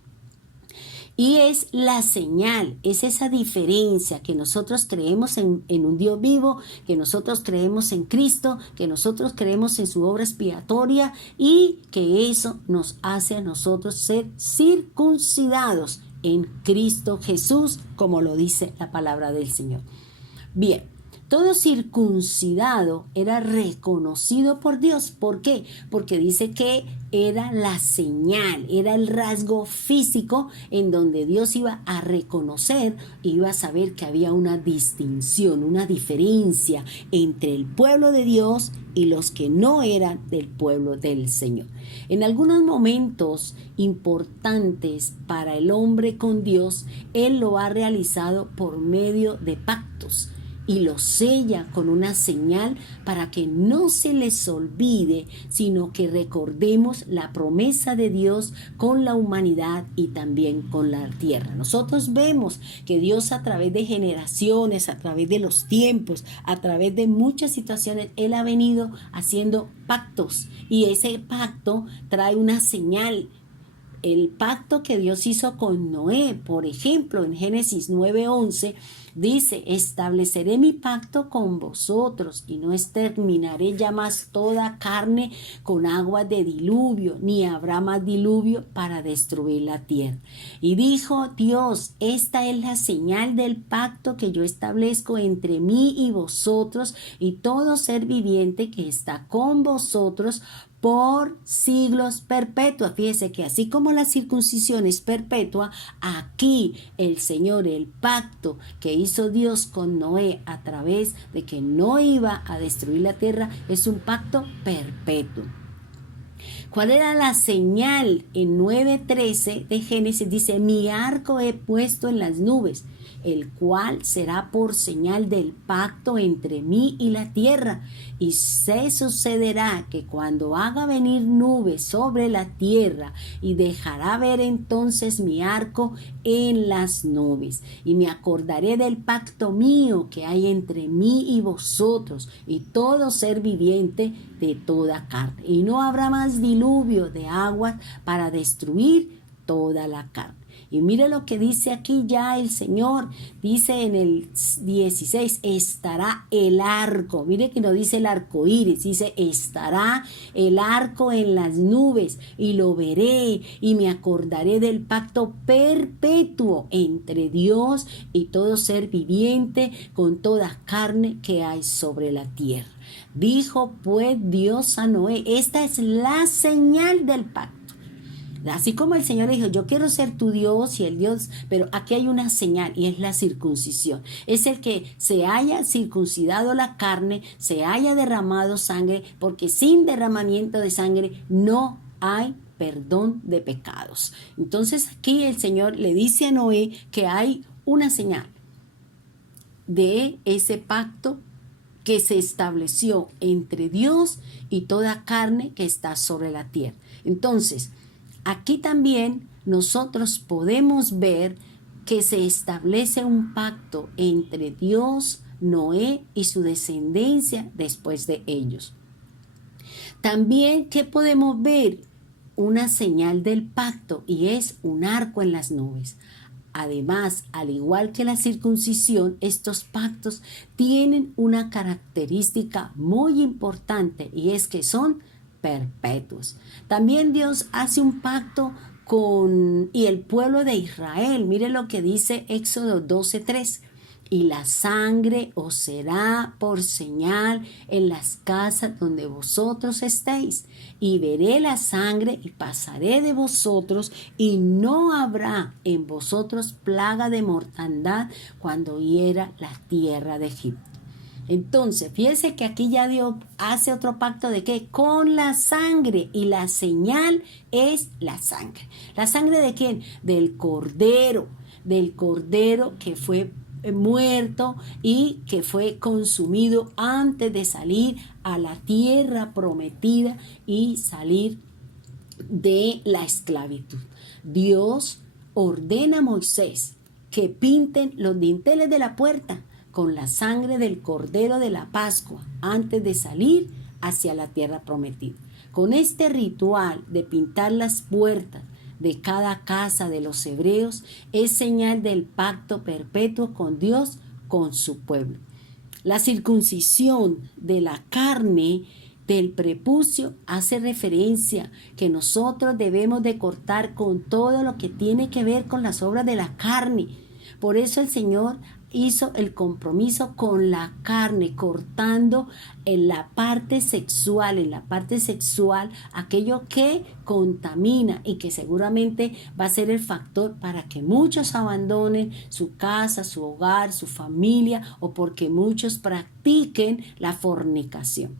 Y es la señal, es esa diferencia que nosotros creemos en un Dios vivo, que nosotros creemos en Cristo, que nosotros creemos en su obra expiatoria y que eso nos hace a nosotros ser circuncidados en Cristo Jesús, como lo dice la palabra del Señor. Bien. Todo circuncidado era reconocido por Dios. ¿Por qué? Porque dice que era la señal, era el rasgo físico en donde Dios iba a reconocer, iba a saber que había una distinción, una diferencia entre el pueblo de Dios y los que no eran del pueblo del Señor. En algunos momentos importantes para el hombre con Dios, Él lo ha realizado por medio de pactos. Y lo sella con una señal para que no se les olvide, sino que recordemos la promesa de Dios con la humanidad y también con la tierra. Nosotros vemos que Dios, a través de generaciones, a través de los tiempos, a través de muchas situaciones, Él ha venido haciendo pactos, y ese pacto trae una señal. El pacto que Dios hizo con Noé, por ejemplo, en Génesis 9:11, dice: estableceré mi pacto con vosotros y no exterminaré ya más toda carne con aguas de diluvio, ni habrá más diluvio para destruir la tierra. Y dijo Dios: esta es la señal del pacto que yo establezco entre mí y vosotros y todo ser viviente que está con vosotros por siglos perpetuos. Fíjese que así como la circuncisión es perpetua, aquí el Señor, el pacto que hizo Dios con Noé a través de que no iba a destruir la tierra, es un pacto perpetuo. ¿Cuál era la señal? En 9:13 de Génesis dice, mi arco he puesto en las nubes, el cual será por señal del pacto entre mí y la tierra. Y se sucederá que cuando haga venir nubes sobre la tierra, y dejará ver entonces mi arco en las nubes, y me acordaré del pacto mío que hay entre mí y vosotros y todo ser viviente de toda carne. Y no habrá más diluvio de aguas para destruir toda la carne. Y mire lo que dice aquí ya el Señor, dice en el 16, estará el arco. Mire que no dice el arco iris, dice estará el arco en las nubes, y lo veré y me acordaré del pacto perpetuo entre Dios y todo ser viviente con toda carne que hay sobre la tierra. Dijo pues Dios a Noé, esta es la señal del pacto. Así como el Señor le dijo, yo quiero ser tu Dios y el Dios, pero aquí hay una señal y es la circuncisión. Es el que se haya circuncidado la carne, se haya derramado sangre, porque sin derramamiento de sangre no hay perdón de pecados. Entonces aquí el Señor le dice a Noé que hay una señal de ese pacto que se estableció entre Dios y toda carne que está sobre la tierra. Entonces, aquí también nosotros podemos ver que se establece un pacto entre Dios, Noé y su descendencia después de ellos. También, ¿qué podemos ver? Una señal del pacto, y es un arco en las nubes. Además, al igual que la circuncisión, estos pactos tienen una característica muy importante, y es que son perpetuos. También Dios hace un pacto con el pueblo de Israel. Mire lo que dice Éxodo 12:3. Y la sangre os será por señal en las casas donde vosotros estéis. Y veré la sangre y pasaré de vosotros, y no habrá en vosotros plaga de mortandad cuando hiera la tierra de Egipto. Entonces, fíjese que aquí ya Dios hace otro pacto de qué, con la sangre, y la señal es la sangre. ¿La sangre de quién? Del cordero que fue muerto y que fue consumido antes de salir a la tierra prometida y salir de la esclavitud. Dios ordena a Moisés que pinten los dinteles de la puerta con la sangre del cordero de la Pascua antes de salir hacia la tierra prometida. Con este ritual de pintar las puertas de cada casa de los hebreos es señal del pacto perpetuo con Dios, con su pueblo. La circuncisión de la carne del prepucio hace referencia que nosotros debemos de cortar con todo lo que tiene que ver con las obras de la carne. Por eso el Señor hizo el compromiso con la carne, cortando en la parte sexual, aquello que contamina y que seguramente va a ser el factor para que muchos abandonen su casa, su hogar, su familia, o porque muchos practiquen la fornicación.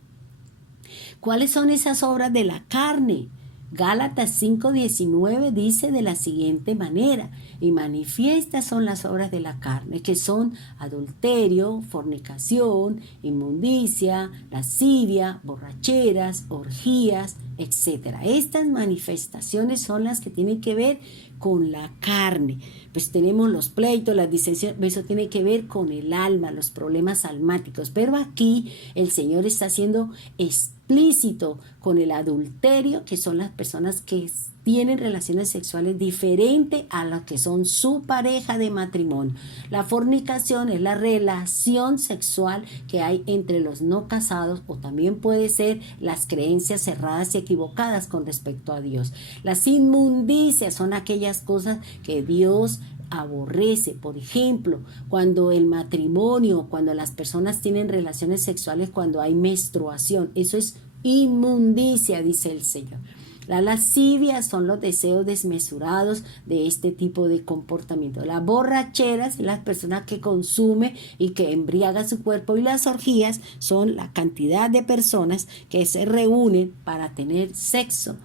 ¿Cuáles son esas obras de la carne? Gálatas 5:19 dice de la siguiente manera: y manifiestas son las obras de la carne, que son adulterio, fornicación, inmundicia, lascivia, borracheras, orgías, etc. Estas manifestaciones son las que tienen que ver con la carne. Pues tenemos los pleitos, las disensiones, eso tiene que ver con el alma, los problemas almáticos. Pero aquí el Señor está haciendo explícito con el adulterio, que son las personas que tienen relaciones sexuales diferentes a las que son su pareja de matrimonio. La fornicación es la relación sexual que hay entre los no casados, o también puede ser las creencias cerradas y equivocadas con respecto a Dios. Las inmundicias son aquellas cosas que Dios aborrece. Por ejemplo, cuando el matrimonio, cuando las personas tienen relaciones sexuales, cuando hay menstruación, eso es inmundicia, dice el Señor. La lascivia son los deseos desmesurados de este tipo de comportamiento. Las borracheras son las personas que consumen y que embriagan su cuerpo, y las orgías son la cantidad de personas que se reúnen para tener sexo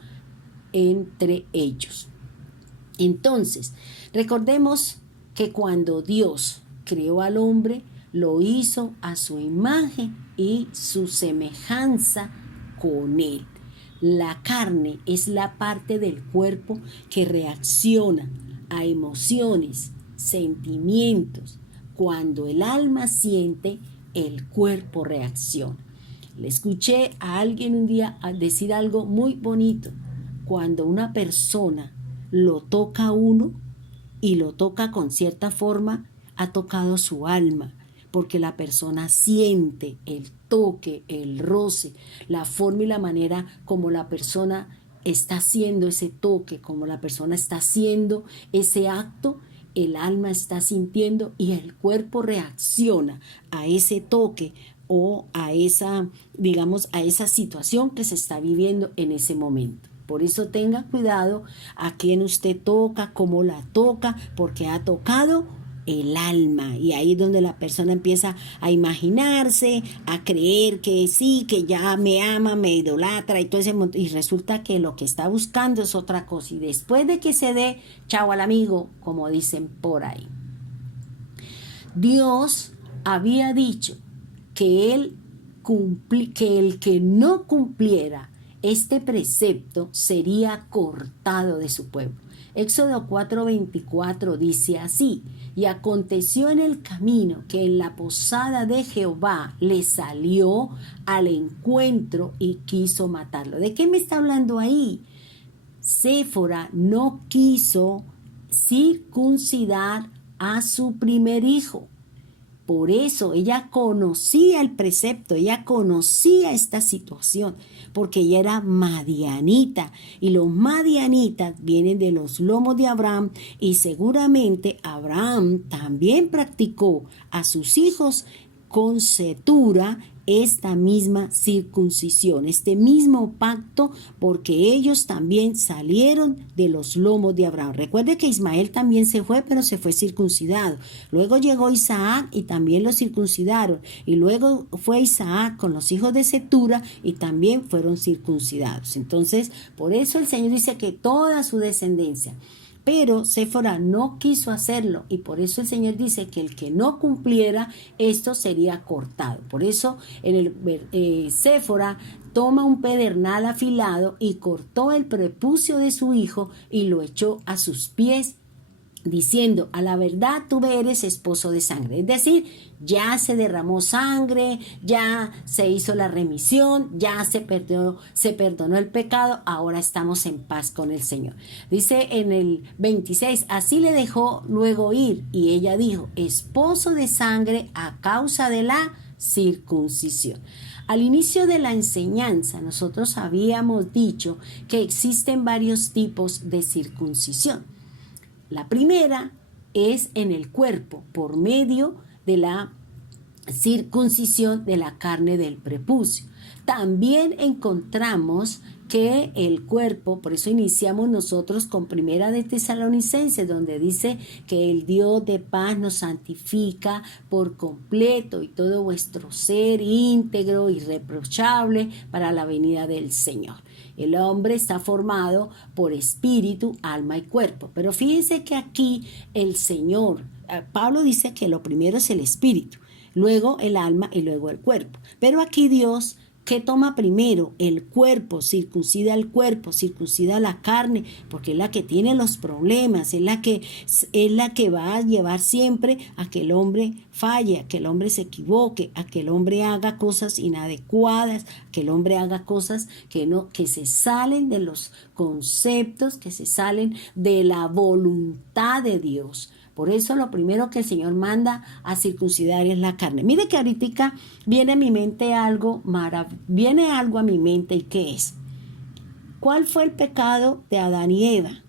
entre ellos. Entonces, recordemos que cuando Dios creó al hombre, lo hizo a su imagen y su semejanza con él. La carne es la parte del cuerpo que reacciona a emociones, sentimientos. Cuando el alma siente, el cuerpo reacciona. Le escuché a alguien un día decir algo muy bonito. Cuando una persona lo toca a uno y lo toca con cierta forma, ha tocado su alma, porque la persona siente el toque, el roce, la forma y la manera como la persona está haciendo ese toque, como la persona está haciendo ese acto. El alma está sintiendo y el cuerpo reacciona a ese toque o a esa, digamos, a esa situación que se está viviendo en ese momento. Por eso tenga cuidado a quién usted toca, cómo la toca, porque ha tocado el alma, y ahí es donde la persona empieza a imaginarse, a creer que sí, que ya me ama, me idolatra y todo ese montón, y resulta que lo que está buscando es otra cosa, y después de que se dé, chao al amigo, como dicen por ahí. Dios había dicho que que el que no cumpliera este precepto sería cortado de su pueblo. Éxodo 4:24 dice así: y aconteció en el camino que en la posada de Jehová le salió al encuentro y quiso matarlo. ¿De qué me está hablando ahí? Séfora no quiso circuncidar a su primer hijo. Por eso ella conocía el precepto, ella conocía esta situación, porque ella era madianita, y los madianitas vienen de los lomos de Abraham, y seguramente Abraham también practicó a sus hijos con Cetura esta misma circuncisión, este mismo pacto, porque ellos también salieron de los lomos de Abraham. Recuerde que Ismael también se fue, pero se fue circuncidado. Luego llegó Isaac y también lo circuncidaron. Y luego fue Isaac con los hijos de Cetura y también fueron circuncidados. Entonces, por eso el Señor dice que toda su descendencia. Pero Séfora no quiso hacerlo, y por eso el Señor dice que el que no cumpliera esto sería cortado. Por eso Séfora toma un pedernal afilado y cortó el prepucio de su hijo y lo echó a sus pies, diciendo: a la verdad tú eres esposo de sangre. Es decir, ya se derramó sangre, ya se hizo la remisión, ya se perdonó el pecado, ahora estamos en paz con el Señor. Dice en el 26, así le dejó luego ir, y ella dijo: esposo de sangre a causa de la circuncisión. Al inicio de la enseñanza, nosotros habíamos dicho que existen varios tipos de circuncisión. La primera es en el cuerpo, por medio de la circuncisión de la carne del prepucio. También encontramos que el cuerpo, por eso iniciamos nosotros con Primera de Tesalonicenses, donde dice que el Dios de paz nos santifica por completo y todo vuestro ser íntegro, irreprochable para la venida del Señor. El hombre está formado por espíritu, alma y cuerpo. Pero fíjense que aquí el Señor, Pablo dice que lo primero es el espíritu, luego el alma y luego el cuerpo. Pero aquí Dios, ¿qué toma primero? El cuerpo, circuncida el cuerpo, circuncida la carne, porque es la que tiene los problemas, es la que va a llevar siempre a que el hombre falle, a que el hombre se equivoque, a que el hombre haga cosas inadecuadas, a que el hombre haga cosas que se salen de los conceptos, que se salen de la voluntad de Dios. Por eso lo primero que el Señor manda a circuncidar es la carne. Mire que ahorita viene a mi mente algo a mi mente, ¿y qué es? ¿Cuál fue el pecado de Adán y Eva?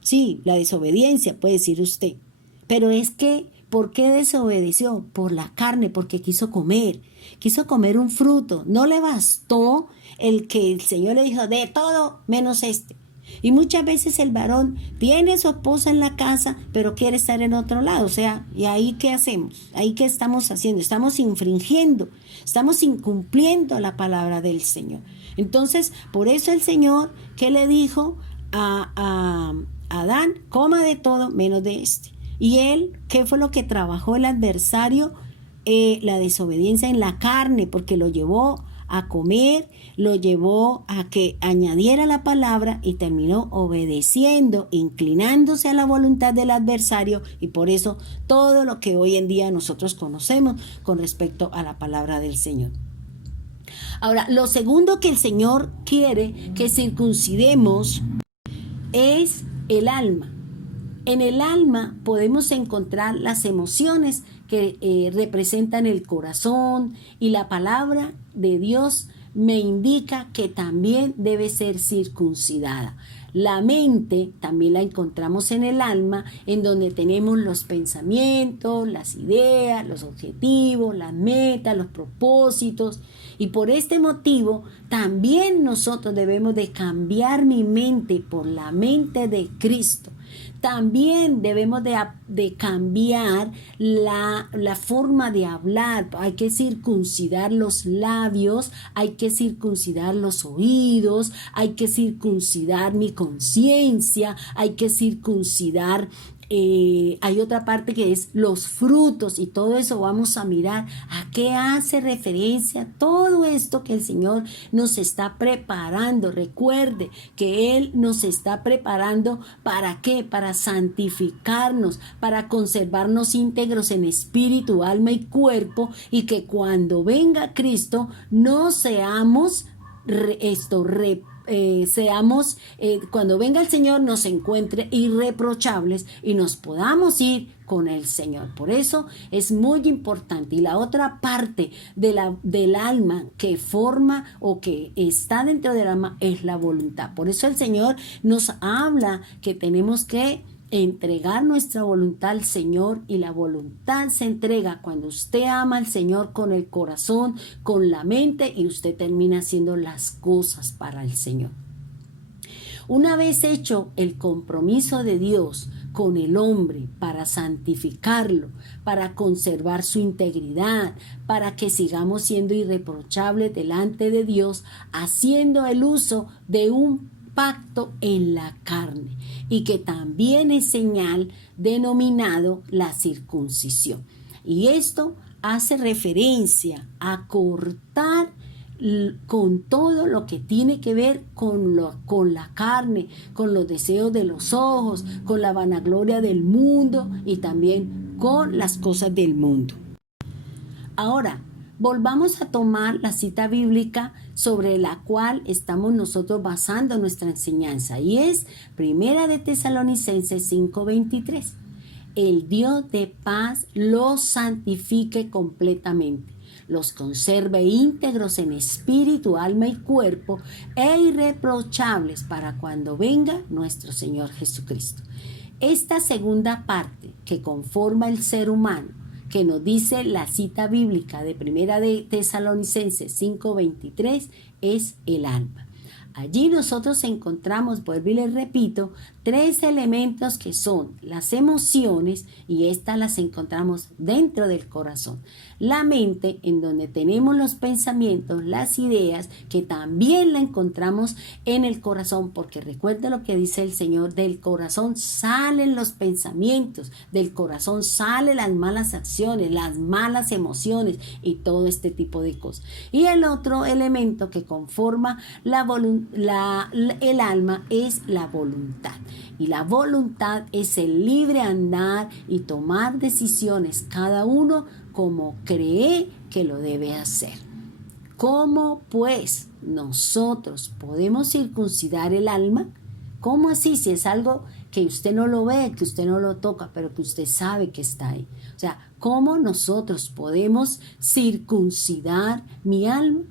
Sí, la desobediencia, puede decir usted. Pero es que, ¿por qué desobedeció? Por la carne, porque quiso comer un fruto. No le bastó el que el Señor le dijo: de todo menos este. Y muchas veces el varón tiene a su esposa en la casa, pero quiere estar en otro lado. O sea, ¿y ahí qué hacemos? ¿Ahí qué estamos haciendo? Estamos infringiendo, estamos incumpliendo la palabra del Señor. Entonces, por eso el Señor, ¿qué le dijo a Adán, coma de todo menos de este. Y él, ¿qué fue lo que trabajó el adversario? La desobediencia en la carne, porque lo llevó a comer, lo llevó a que añadiera la palabra y terminó obedeciendo, inclinándose a la voluntad del adversario, y por eso todo lo que hoy en día nosotros conocemos con respecto a la palabra del Señor. Ahora, lo segundo que el Señor quiere que circuncidemos es el alma. En el alma podemos encontrar las emociones que representan el corazón, y la palabra de Dios me indica que también debe ser circuncidada. La mente también la encontramos en el alma, en donde tenemos los pensamientos, las ideas, los objetivos, las metas, los propósitos. Y por este motivo también nosotros debemos de cambiar mi mente por la mente de Cristo. También debemos de cambiar la forma de hablar. Hay que circuncidar los labios, hay que circuncidar los oídos, hay que circuncidar mi conciencia, hay que circuncidar. Hay otra parte que es los frutos, y todo eso vamos a mirar a qué hace referencia todo esto que el Señor nos está preparando. Recuerde que Él nos está preparando ¿para qué? Para santificarnos, para conservarnos íntegros en espíritu, alma y cuerpo, y que cuando venga Cristo no seamos cuando venga el Señor nos encuentre irreprochables y nos podamos ir con el Señor. Por eso es muy importante. Y la otra parte del alma que forma o que está dentro del alma es la voluntad. Por eso el Señor nos habla que tenemos que entregar nuestra voluntad al Señor, y la voluntad se entrega cuando usted ama al Señor con el corazón, con la mente, y usted termina haciendo las cosas para el Señor. Una vez hecho el compromiso de Dios con el hombre para santificarlo, para conservar su integridad, para que sigamos siendo irreprochables delante de Dios, haciendo el uso de un pacto en la carne, y que también es señal denominado la circuncisión. Y esto hace referencia a cortar con todo lo que tiene que ver con la carne, con los deseos de los ojos, con la vanagloria del mundo y también con las cosas del mundo. Ahora, volvamos a tomar la cita bíblica sobre la cual estamos nosotros basando nuestra enseñanza, y es Primera de Tesalonicenses 5:23. El Dios de paz los santifique completamente, los conserve íntegros en espíritu, alma y cuerpo, e irreprochables para cuando venga nuestro Señor Jesucristo. Esta segunda parte que conforma el ser humano, que nos dice la cita bíblica de Primera de Tesalonicenses 5:23, es el alma. Allí nosotros encontramos, vuelvo y les repito, 3 elementos que son las emociones, y estas las encontramos dentro del corazón. La mente, en donde tenemos los pensamientos, las ideas, que también la encontramos en el corazón, porque recuerda lo que dice el Señor: del corazón salen los pensamientos, del corazón salen las malas acciones, las malas emociones y todo este tipo de cosas. Y el otro elemento que conforma el alma es la voluntad. Y la voluntad es el libre andar y tomar decisiones, cada uno como cree que lo debe hacer. ¿Cómo pues nosotros podemos circuncidar el alma? ¿Cómo así? Si es algo que usted no lo ve, que usted no lo toca, pero que usted sabe que está ahí. O sea, ¿cómo nosotros podemos circuncidar mi alma?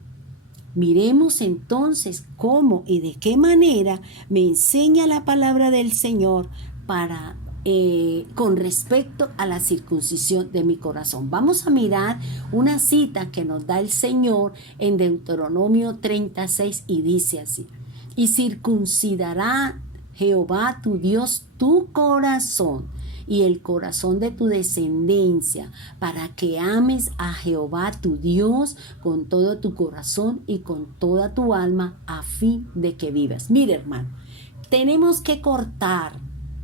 Miremos entonces cómo y de qué manera me enseña la palabra del Señor con respecto a la circuncisión de mi corazón. Vamos a mirar una cita que nos da el Señor en Deuteronomio 36, y dice así: y circuncidará Jehová tu Dios tu corazón y el corazón de tu descendencia, para que ames a Jehová tu Dios con todo tu corazón y con toda tu alma, a fin de que vivas. Mire, hermano, tenemos que cortar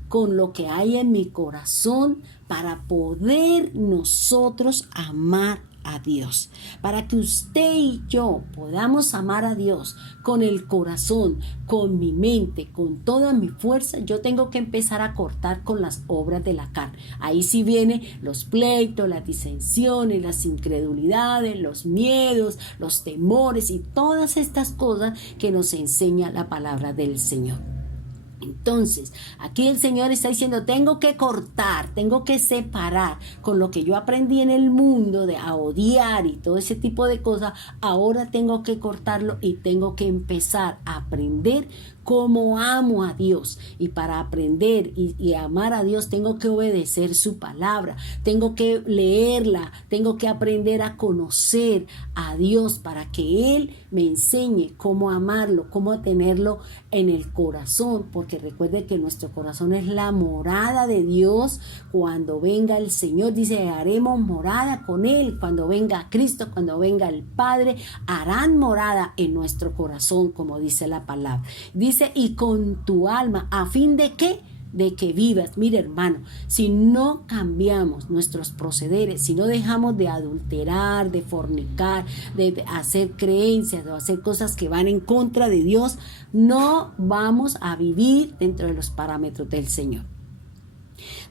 con lo que hay en mi corazón para poder nosotros amar a Dios. Para que usted y yo podamos amar a Dios con el corazón, con mi mente, con toda mi fuerza, yo tengo que empezar a cortar con las obras de la carne. Ahí sí vienen los pleitos, las disensiones, las incredulidades, los miedos, los temores y todas estas cosas que nos enseña la palabra del Señor. Entonces, aquí el Señor está diciendo, tengo que cortar, tengo que separar con lo que yo aprendí en el mundo de a odiar y todo ese tipo de cosas. Ahora tengo que cortarlo y tengo que empezar a aprender cómo amo a Dios. Y para aprender y amar a Dios tengo que obedecer su palabra, tengo que leerla, tengo que aprender a conocer a Dios para que Él me enseñe cómo amarlo, cómo tenerlo en el corazón, porque recuerde que nuestro corazón es la morada de Dios. Cuando venga el Señor, dice, haremos morada con Él. Cuando venga Cristo, cuando venga el Padre, harán morada en nuestro corazón, como dice la palabra. Dice, y con tu alma, ¿a fin de qué? De que vivas. Mire, hermano, si no cambiamos nuestros procederes, si no dejamos de adulterar, de fornicar, de hacer creencias, de hacer cosas que van en contra de Dios, no vamos a vivir dentro de los parámetros del Señor.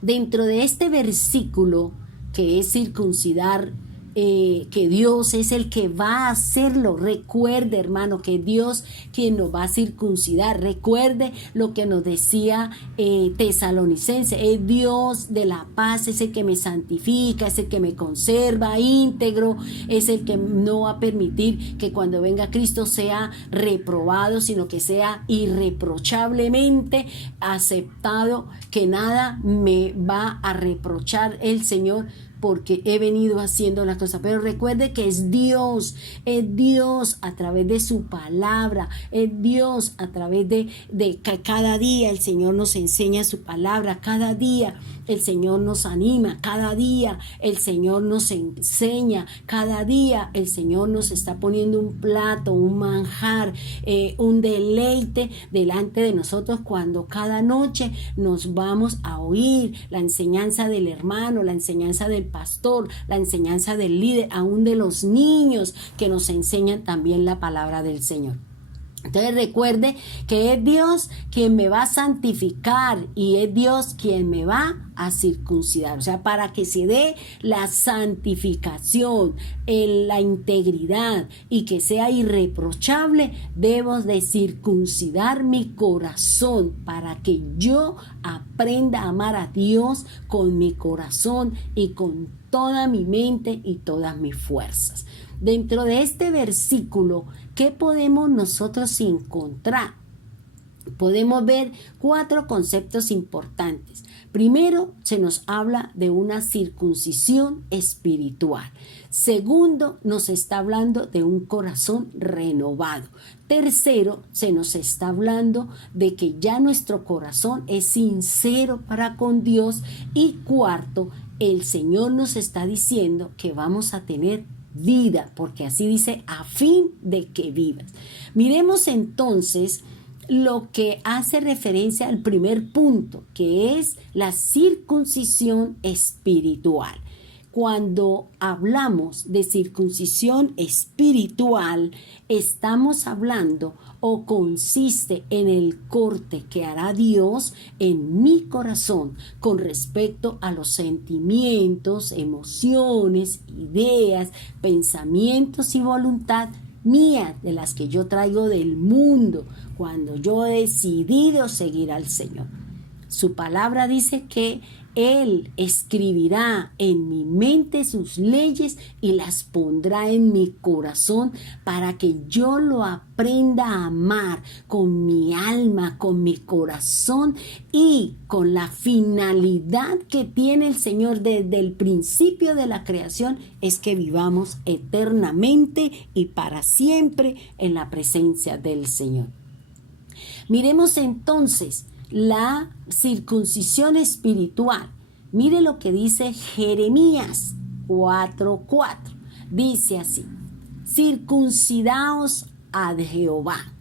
Dentro de este versículo que es circuncidar, que Dios es el que va a hacerlo. Recuerde, hermano, que Dios quien nos va a circuncidar. Recuerde lo que nos decía Tesalonicense, es Dios de la paz, es el que me santifica, es el que me conserva íntegro, es el que no va a permitir que cuando venga Cristo sea reprobado, sino que sea irreprochablemente aceptado, que nada me va a reprochar el Señor, porque he venido haciendo las cosas. Pero recuerde que es Dios a través de su palabra, es Dios a través de que cada día el Señor nos enseña su palabra, cada día el Señor nos anima, cada día el Señor nos enseña, cada día el Señor nos está poniendo un plato, un manjar, un deleite delante de nosotros, cuando cada noche nos vamos a oír la enseñanza del hermano, la enseñanza del pastor, la enseñanza del líder, aún de los niños que nos enseñan también la palabra del Señor. Entonces recuerde que es Dios quien me va a santificar y es Dios quien me va a circuncidar. O sea, para que se dé la santificación, la integridad y que sea irreprochable, debo de circuncidar mi corazón para que yo aprenda a amar a Dios con mi corazón y con toda mi mente y todas mis fuerzas. Dentro de este versículo, ¿qué podemos nosotros encontrar? Podemos ver 4 conceptos importantes. Primero, se nos habla de una circuncisión espiritual. Segundo, nos está hablando de un corazón renovado. Tercero, se nos está hablando de que ya nuestro corazón es sincero para con Dios. Y cuarto, el Señor nos está diciendo que vamos a tener vida, porque así dice, a fin de que vivas. Miremos entonces lo que hace referencia al primer punto, que es la circuncisión espiritual. Cuando hablamos de circuncisión espiritual, estamos hablando o consiste en el corte que hará Dios en mi corazón con respecto a los sentimientos, emociones, ideas, pensamientos y voluntad mía, de las que yo traigo del mundo, cuando yo he decidido seguir al Señor. Su palabra dice que Él escribirá en mi mente sus leyes y las pondrá en mi corazón para que yo lo aprenda a amar con mi alma, con mi corazón y con la finalidad que tiene el Señor desde el principio de la creación, es que vivamos eternamente y para siempre en la presencia del Señor. Miremos entonces la circuncisión espiritual. Mire lo que dice Jeremías 4:4. Dice así: circuncidaos a Jehová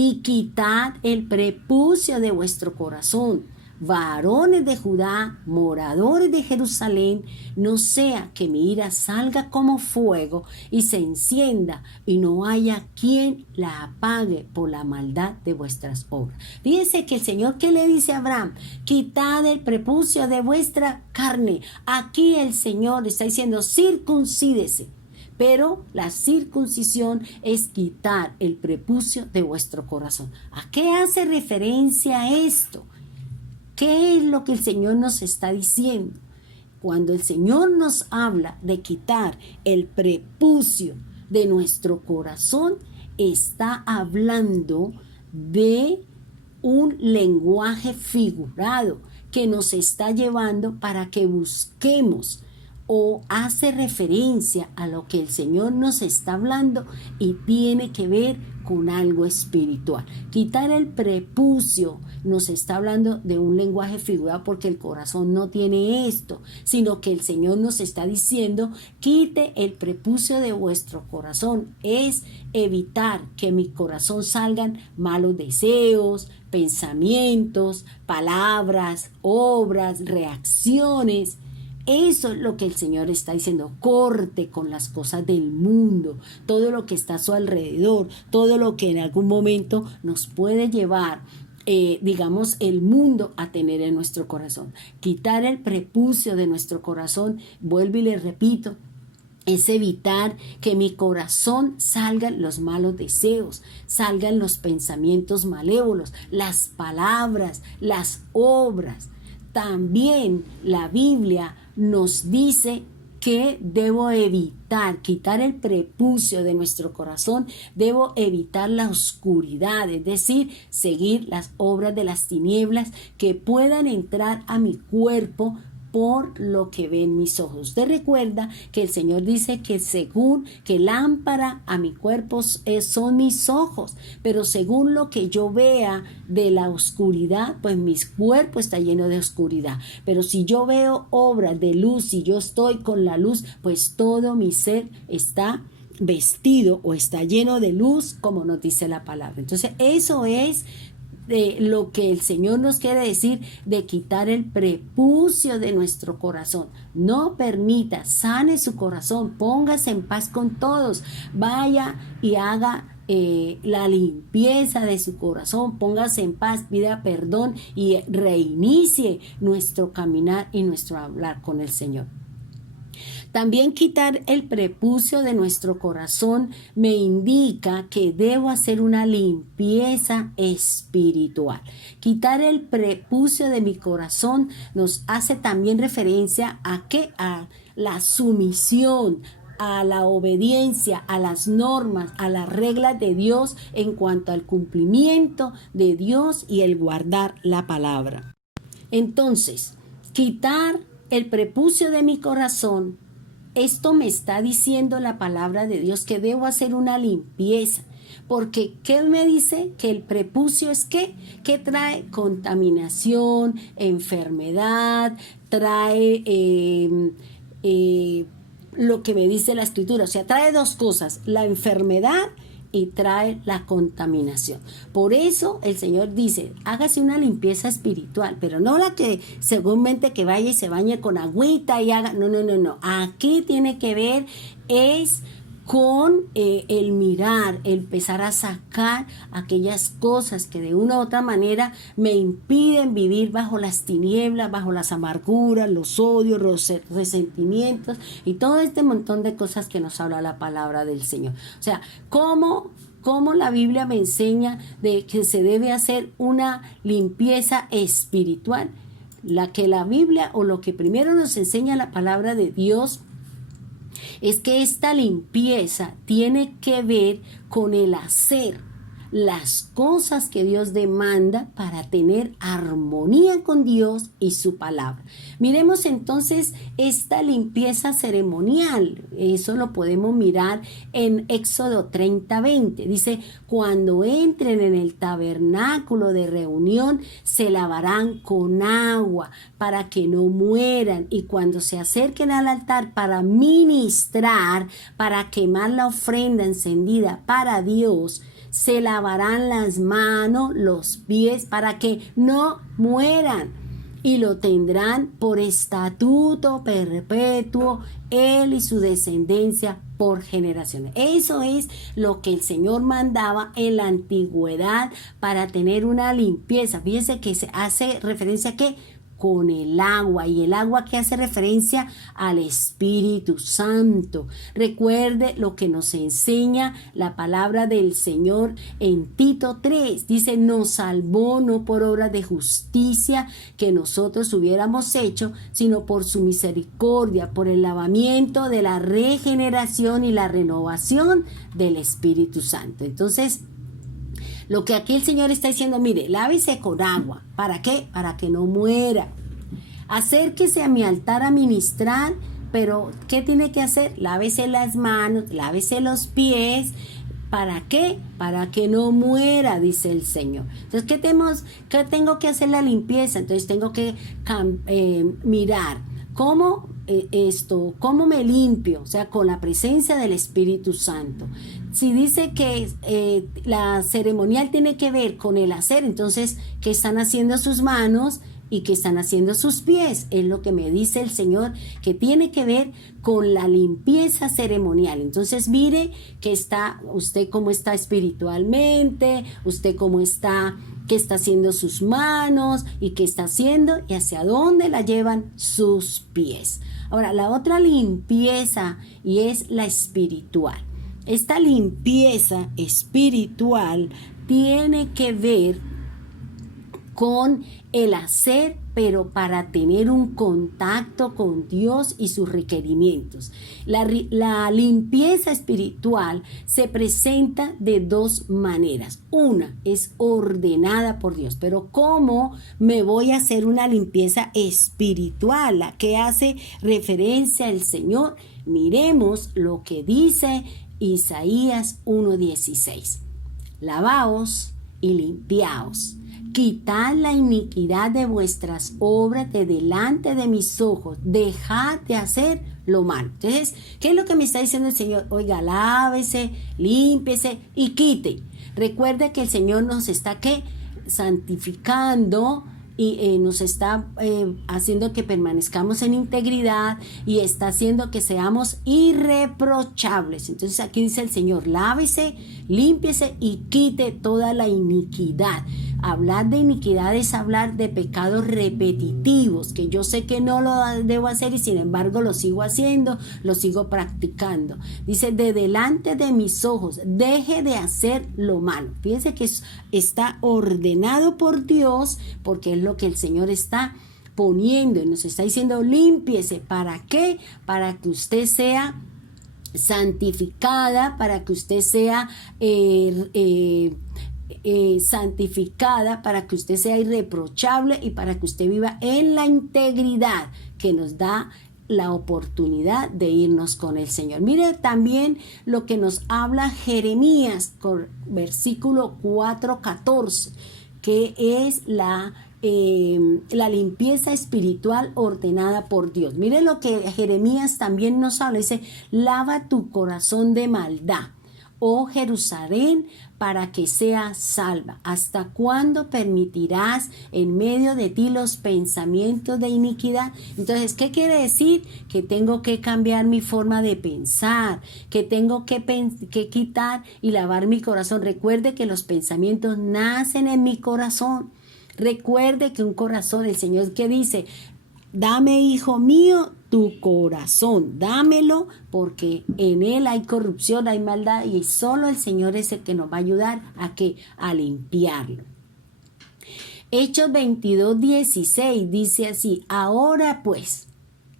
y quitad el prepucio de vuestro corazón, varones de Judá, moradores de Jerusalén, no sea que mi ira salga como fuego y se encienda y no haya quien la apague por la maldad de vuestras obras. Fíjense que el Señor, ¿qué le dice a Abraham? Quitad el prepucio de vuestra carne. Aquí el Señor está diciendo, circuncídese. Pero la circuncisión es quitar el prepucio de vuestro corazón. ¿A qué hace referencia esto? ¿Qué es lo que el Señor nos está diciendo? Cuando el Señor nos habla de quitar el prepucio de nuestro corazón, está hablando de un lenguaje figurado que nos está llevando para que busquemos, o hace referencia a lo que el Señor nos está hablando y tiene que ver con algo espiritual. Quitar el prepucio nos está hablando de un lenguaje figurado porque el corazón no tiene esto, sino que el Señor nos está diciendo, quite el prepucio de vuestro corazón. Es evitar que mi corazón salgan malos deseos, pensamientos, palabras, obras, reacciones. Eso es lo que el Señor está diciendo, corte con las cosas del mundo, todo lo que está a su alrededor, todo lo que en algún momento nos puede llevar, digamos, el mundo a tener en nuestro corazón. Quitar el prepucio de nuestro corazón, vuelvo y le repito, es evitar que mi corazón salgan los malos deseos, salgan los pensamientos malévolos, las palabras, las obras. También la Biblia nos dice que debo evitar, quitar el prepucio de nuestro corazón, debo evitar la oscuridad, es decir, seguir las obras de las tinieblas que puedan entrar a mi cuerpo por lo que ven mis ojos. Usted recuerda que el Señor dice que según que lámpara a mi cuerpo son mis ojos, pero según lo que yo vea de la oscuridad, pues mi cuerpo está lleno de oscuridad. Pero si yo veo obras de luz y yo estoy con la luz, pues todo mi ser está vestido o está lleno de luz, como nos dice la palabra. Entonces eso es de lo que el Señor nos quiere decir, de quitar el prepucio de nuestro corazón. No permita, sane su corazón, póngase en paz con todos, vaya y haga la limpieza de su corazón, póngase en paz, pida perdón y reinicie nuestro caminar y nuestro hablar con el Señor. También quitar el prepucio de nuestro corazón me indica que debo hacer una limpieza espiritual. Quitar el prepucio de mi corazón nos hace también referencia a ¿qué? A la sumisión, a la obediencia, a las normas, a las reglas de Dios en cuanto al cumplimiento de Dios y el guardar la palabra. Entonces, quitar el prepucio de mi corazón, esto me está diciendo la palabra de Dios que debo hacer una limpieza. Porque, ¿qué me dice? Que el prepucio es ¿qué? Que trae contaminación, enfermedad, trae lo que me dice la Escritura. O sea, trae dos cosas, la enfermedad y trae la contaminación. Por eso el Señor dice, hágase una limpieza espiritual, pero no la que seguramente que vaya y se bañe con agüita y haga, no. Aquí tiene que ver es con el mirar, el empezar a sacar aquellas cosas que de una u otra manera me impiden vivir bajo las tinieblas, bajo las amarguras, los odios, los resentimientos y todo este montón de cosas que nos habla la palabra del Señor. O sea, ¿cómo la Biblia me enseña de que se debe hacer una limpieza espiritual? La Biblia o lo que primero nos enseña la palabra de Dios es que esta limpieza tiene que ver con el hacer las cosas que Dios demanda para tener armonía con Dios y su palabra. Miremos entonces esta limpieza ceremonial. Eso lo podemos mirar en Éxodo 30:20. Dice, cuando entren en el tabernáculo de reunión, se lavarán con agua para que no mueran. Y cuando se acerquen al altar para ministrar, para quemar la ofrenda encendida para Dios, se lavarán las manos, los pies, para que no mueran. Y lo tendrán por estatuto perpetuo, él y su descendencia por generaciones. Eso es lo que el Señor mandaba en la antigüedad para tener una limpieza. Fíjense que se hace referencia a que con el agua, y el agua que hace referencia al Espíritu Santo. Recuerde lo que nos enseña la palabra del Señor en Tito 3. Dice, nos salvó no por obras de justicia que nosotros hubiéramos hecho, sino por su misericordia, por el lavamiento de la regeneración y la renovación del Espíritu Santo. Entonces, lo que aquí el Señor está diciendo, mire, lávese con agua. ¿Para qué? Para que no muera. Acérquese a mi altar a ministrar, pero ¿qué tiene que hacer? Lávese las manos, lávese los pies. ¿Para qué? Para que no muera, dice el Señor. Entonces, ¿qué tengo que hacer la limpieza? Entonces, tengo que mirar cómo me limpio, o sea, con la presencia del Espíritu Santo. Si dice que la ceremonial tiene que ver con el hacer, entonces, ¿qué están haciendo sus manos y qué están haciendo sus pies? Es lo que me dice el Señor, que tiene que ver con la limpieza ceremonial. Entonces, mire que está usted cómo está espiritualmente, usted cómo está, qué está haciendo sus manos y qué está haciendo y hacia dónde la llevan sus pies. Ahora, la otra limpieza, y es la espiritual. Esta limpieza espiritual tiene que ver con el hacer, pero para tener un contacto con Dios y sus requerimientos. La limpieza espiritual se presenta de dos maneras. Una es ordenada por Dios, pero ¿cómo me voy a hacer una limpieza espiritual? La que hace referencia al Señor. Miremos lo que dice Isaías 1:16. Lavaos y limpiaos. Quitad la iniquidad de vuestras obras de delante de mis ojos. Dejad de hacer lo malo. Entonces, ¿qué es lo que me está diciendo el Señor? Oiga, lávese, límpiese y quite. Recuerde que el Señor nos está santificando y nos está haciendo que permanezcamos en integridad y está haciendo que seamos irreprochables. Entonces aquí dice el Señor, lávese, límpiese y quite toda la iniquidad. Hablar de iniquidad es hablar de pecados repetitivos, que yo sé que no lo debo hacer y sin embargo lo sigo haciendo, lo sigo practicando. Dice, de delante de mis ojos, deje de hacer lo malo. Fíjense que está ordenado por Dios, porque es lo que el Señor está poniendo y nos está diciendo, límpiese. ¿Para qué? Para que usted sea santificada, para que usted sea santificada, para que usted sea irreprochable y para que usted viva en la integridad que nos da la oportunidad de irnos con el Señor. Mire también lo que nos habla Jeremías con versículo 4:14, que es la limpieza espiritual ordenada por Dios. Mire lo que Jeremías también nos habla, dice, lava tu corazón de maldad, oh Jerusalén, para que sea salva. ¿Hasta cuándo permitirás en medio de ti los pensamientos de iniquidad? Entonces, ¿qué quiere decir? Que tengo que cambiar mi forma de pensar, que tengo que quitar y lavar mi corazón. Recuerde que los pensamientos nacen en mi corazón. Recuerde que un corazón, el Señor que dice, dame, hijo mío, tu corazón, dámelo, porque en él hay corrupción, hay maldad, y solo el Señor es el que nos va a ayudar a limpiarlo. Hechos 22:16 dice así, ahora pues,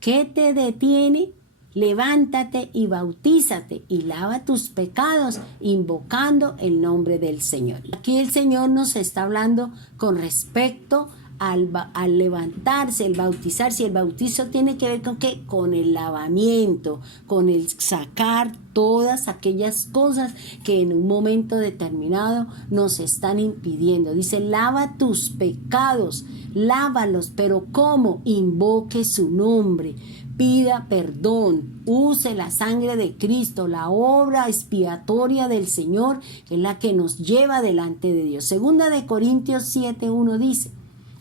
¿qué te detiene? Levántate y bautízate y lava tus pecados invocando el nombre del Señor. Aquí el Señor nos está hablando con respecto al levantarse, el bautizarse. El bautizo tiene que ver con ¿qué? Con el lavamiento, con el sacar todas aquellas cosas que en un momento determinado nos están impidiendo. Dice, lava tus pecados, lávalos, pero ¿cómo? Invoque su nombre. pida perdón, use la sangre de Cristo, la obra expiatoria del Señor, que es la que nos lleva delante de Dios. Segunda de Corintios 7:1 dice: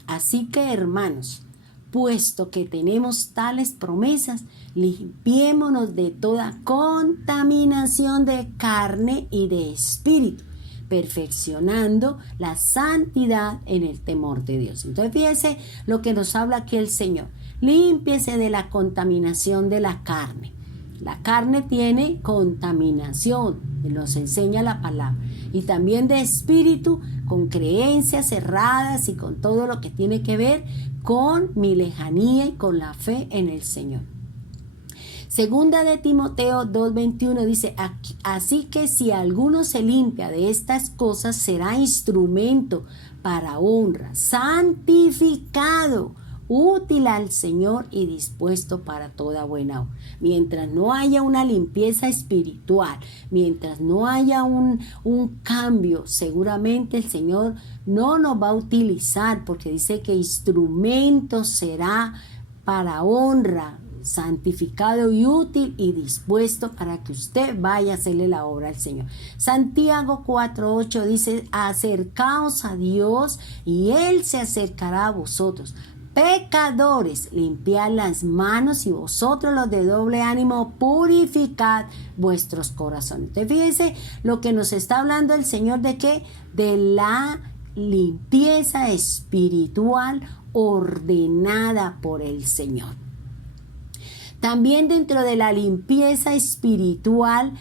así que, hermanos, puesto que tenemos tales promesas, limpiémonos de toda contaminación de carne y de espíritu, perfeccionando la santidad en el temor de Dios. Entonces fíjese lo que nos habla aquí el Señor. Límpiese de la contaminación de la carne. La carne tiene contaminación, nos enseña la palabra. Y también de espíritu, con creencias cerradas y con todo lo que tiene que ver con mi lejanía y con la fe en el Señor. Segunda de Timoteo 2:21 dice: así que si alguno se limpia de estas cosas, será instrumento para honra, santificado, útil al Señor y dispuesto para toda buena obra. Mientras no haya una limpieza espiritual, mientras no haya un cambio, seguramente el Señor no nos va a utilizar, porque dice que instrumento será para honra, santificado y útil y dispuesto para que usted vaya a hacerle la obra al Señor. Santiago 4:8 dice: acercaos a Dios y Él se acercará a vosotros. Pecadores, limpiad las manos, y vosotros los de doble ánimo, purificad vuestros corazones. Entonces fíjense lo que nos está hablando el Señor, ¿de qué? De la limpieza espiritual ordenada por el Señor. También dentro de la limpieza espiritual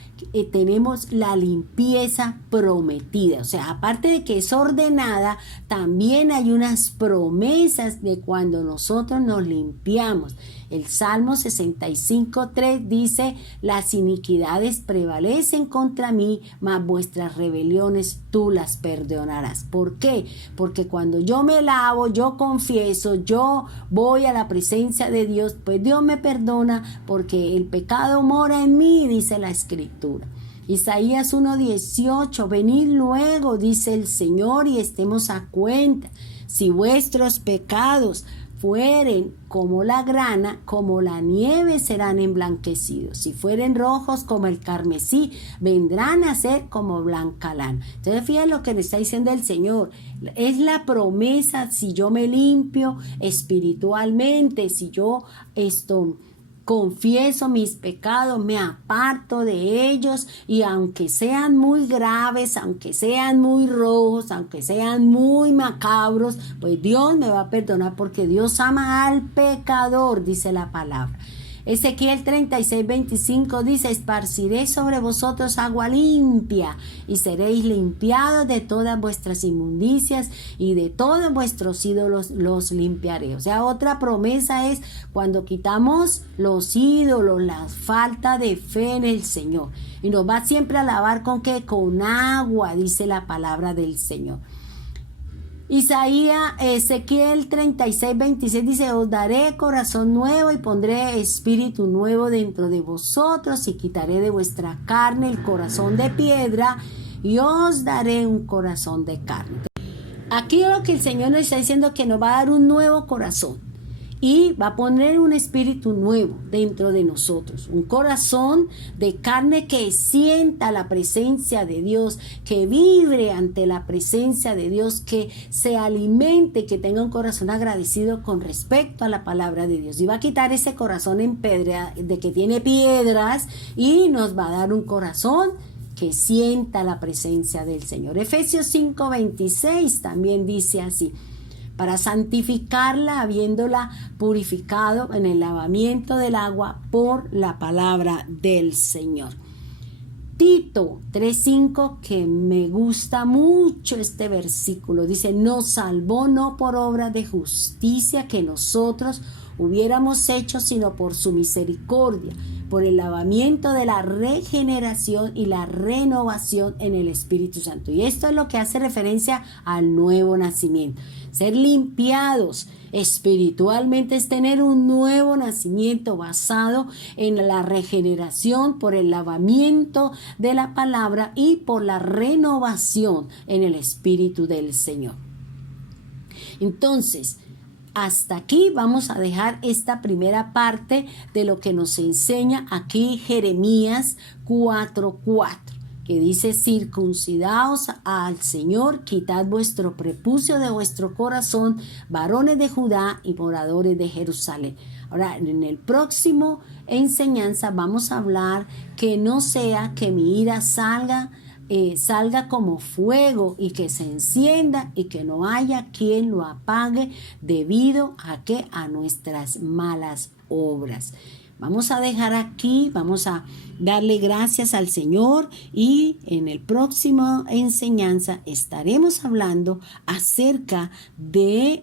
tenemos la limpieza prometida. O sea, aparte de que es ordenada, también hay unas promesas de cuando nosotros nos limpiamos. El Salmo 65:3 dice: las iniquidades prevalecen contra mí, mas vuestras rebeliones tú las perdonarás. ¿Por qué? Porque cuando yo me lavo, yo confieso, yo voy a la presencia de Dios, pues Dios me perdona, porque el pecado mora en mí, dice la Escritura. Isaías 1:18: venid luego, dice el Señor, y estemos a cuenta. Si vuestros pecados fueren como la grana, como la nieve serán emblanquecidos. Si fueren rojos como el carmesí, vendrán a ser como blanca lana. Entonces fíjense lo que le está diciendo el Señor. Es la promesa: si yo me limpio espiritualmente, si yo confieso mis pecados, me aparto de ellos, y aunque sean muy graves, aunque sean muy rojos, aunque sean muy macabros, pues Dios me va a perdonar, porque Dios ama al pecador, dice la palabra. Ezequiel 36:25 dice: esparciré sobre vosotros agua limpia, y seréis limpiados de todas vuestras inmundicias, y de todos vuestros ídolos los limpiaré. O sea, otra promesa es cuando quitamos los ídolos, la falta de fe en el Señor, y nos va siempre a lavar ¿con qué? Con agua, dice la palabra del Señor. Ezequiel 36:26 dice: os daré corazón nuevo y pondré espíritu nuevo dentro de vosotros, y quitaré de vuestra carne el corazón de piedra y os daré un corazón de carne. Aquí lo que el Señor nos está diciendo, que nos va a dar un nuevo corazón y va a poner un espíritu nuevo dentro de nosotros, un corazón de carne que sienta la presencia de Dios, que vibre ante la presencia de Dios, que se alimente, que tenga un corazón agradecido con respecto a la palabra de Dios. Y va a quitar ese corazón en piedra, de que tiene piedras, y nos va a dar un corazón que sienta la presencia del Señor. Efesios 5:26 también dice así: para santificarla, habiéndola purificado en el lavamiento del agua por la palabra del Señor. Tito 3:5, que me gusta mucho este versículo, dice: nos salvó no por obra de justicia que nosotros hubiéramos hecho, sino por su misericordia, por el lavamiento de la regeneración y la renovación en el Espíritu Santo. Y esto es lo que hace referencia al nuevo nacimiento. Ser limpiados espiritualmente es tener un nuevo nacimiento basado en la regeneración, por el lavamiento de la palabra y por la renovación en el Espíritu del Señor. Entonces, hasta aquí vamos a dejar esta primera parte de lo que nos enseña aquí Jeremías 4:4, que dice: circuncidaos al Señor, quitad vuestro prepucio de vuestro corazón, varones de Judá y moradores de Jerusalén. Ahora, en el próximo enseñanza vamos a hablar que no sea que mi ira salga como fuego y que se encienda y que no haya quien lo apague debido a nuestras malas obras. Vamos a dejar aquí, vamos a darle gracias al Señor, y en el próximo enseñanza estaremos hablando acerca de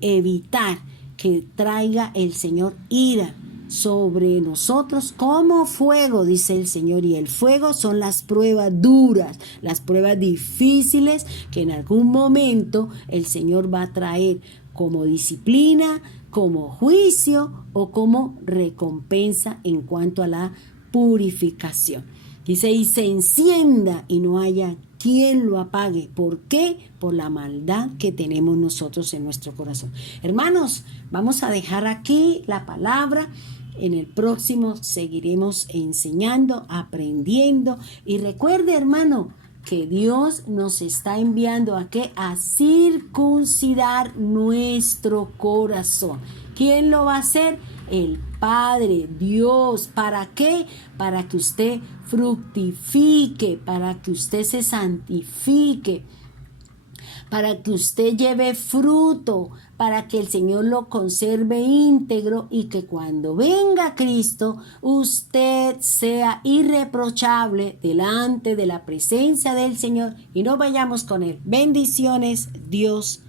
evitar que traiga el Señor ira sobre nosotros como fuego, dice el Señor. Y el fuego son las pruebas duras, las pruebas difíciles que en algún momento el Señor va a traer como disciplina, como juicio o como recompensa en cuanto a la purificación. Dice: y se encienda y no haya quien lo apague. ¿Por qué? Por la maldad que tenemos nosotros en nuestro corazón. Hermanos, vamos a dejar aquí la palabra. En el próximo seguiremos enseñando, aprendiendo. Y recuerde, hermano, que Dios nos está enviando a circuncidar nuestro corazón. ¿Quién lo va a hacer? El Padre, Dios. ¿Para qué? Para que usted fructifique, para que usted se santifique, para que usted lleve fruto, para que el Señor lo conserve íntegro y que cuando venga Cristo usted sea irreprochable delante de la presencia del Señor y no vayamos con Él. Bendiciones, Dios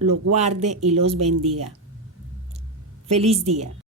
lo guarde y los bendiga. Feliz día.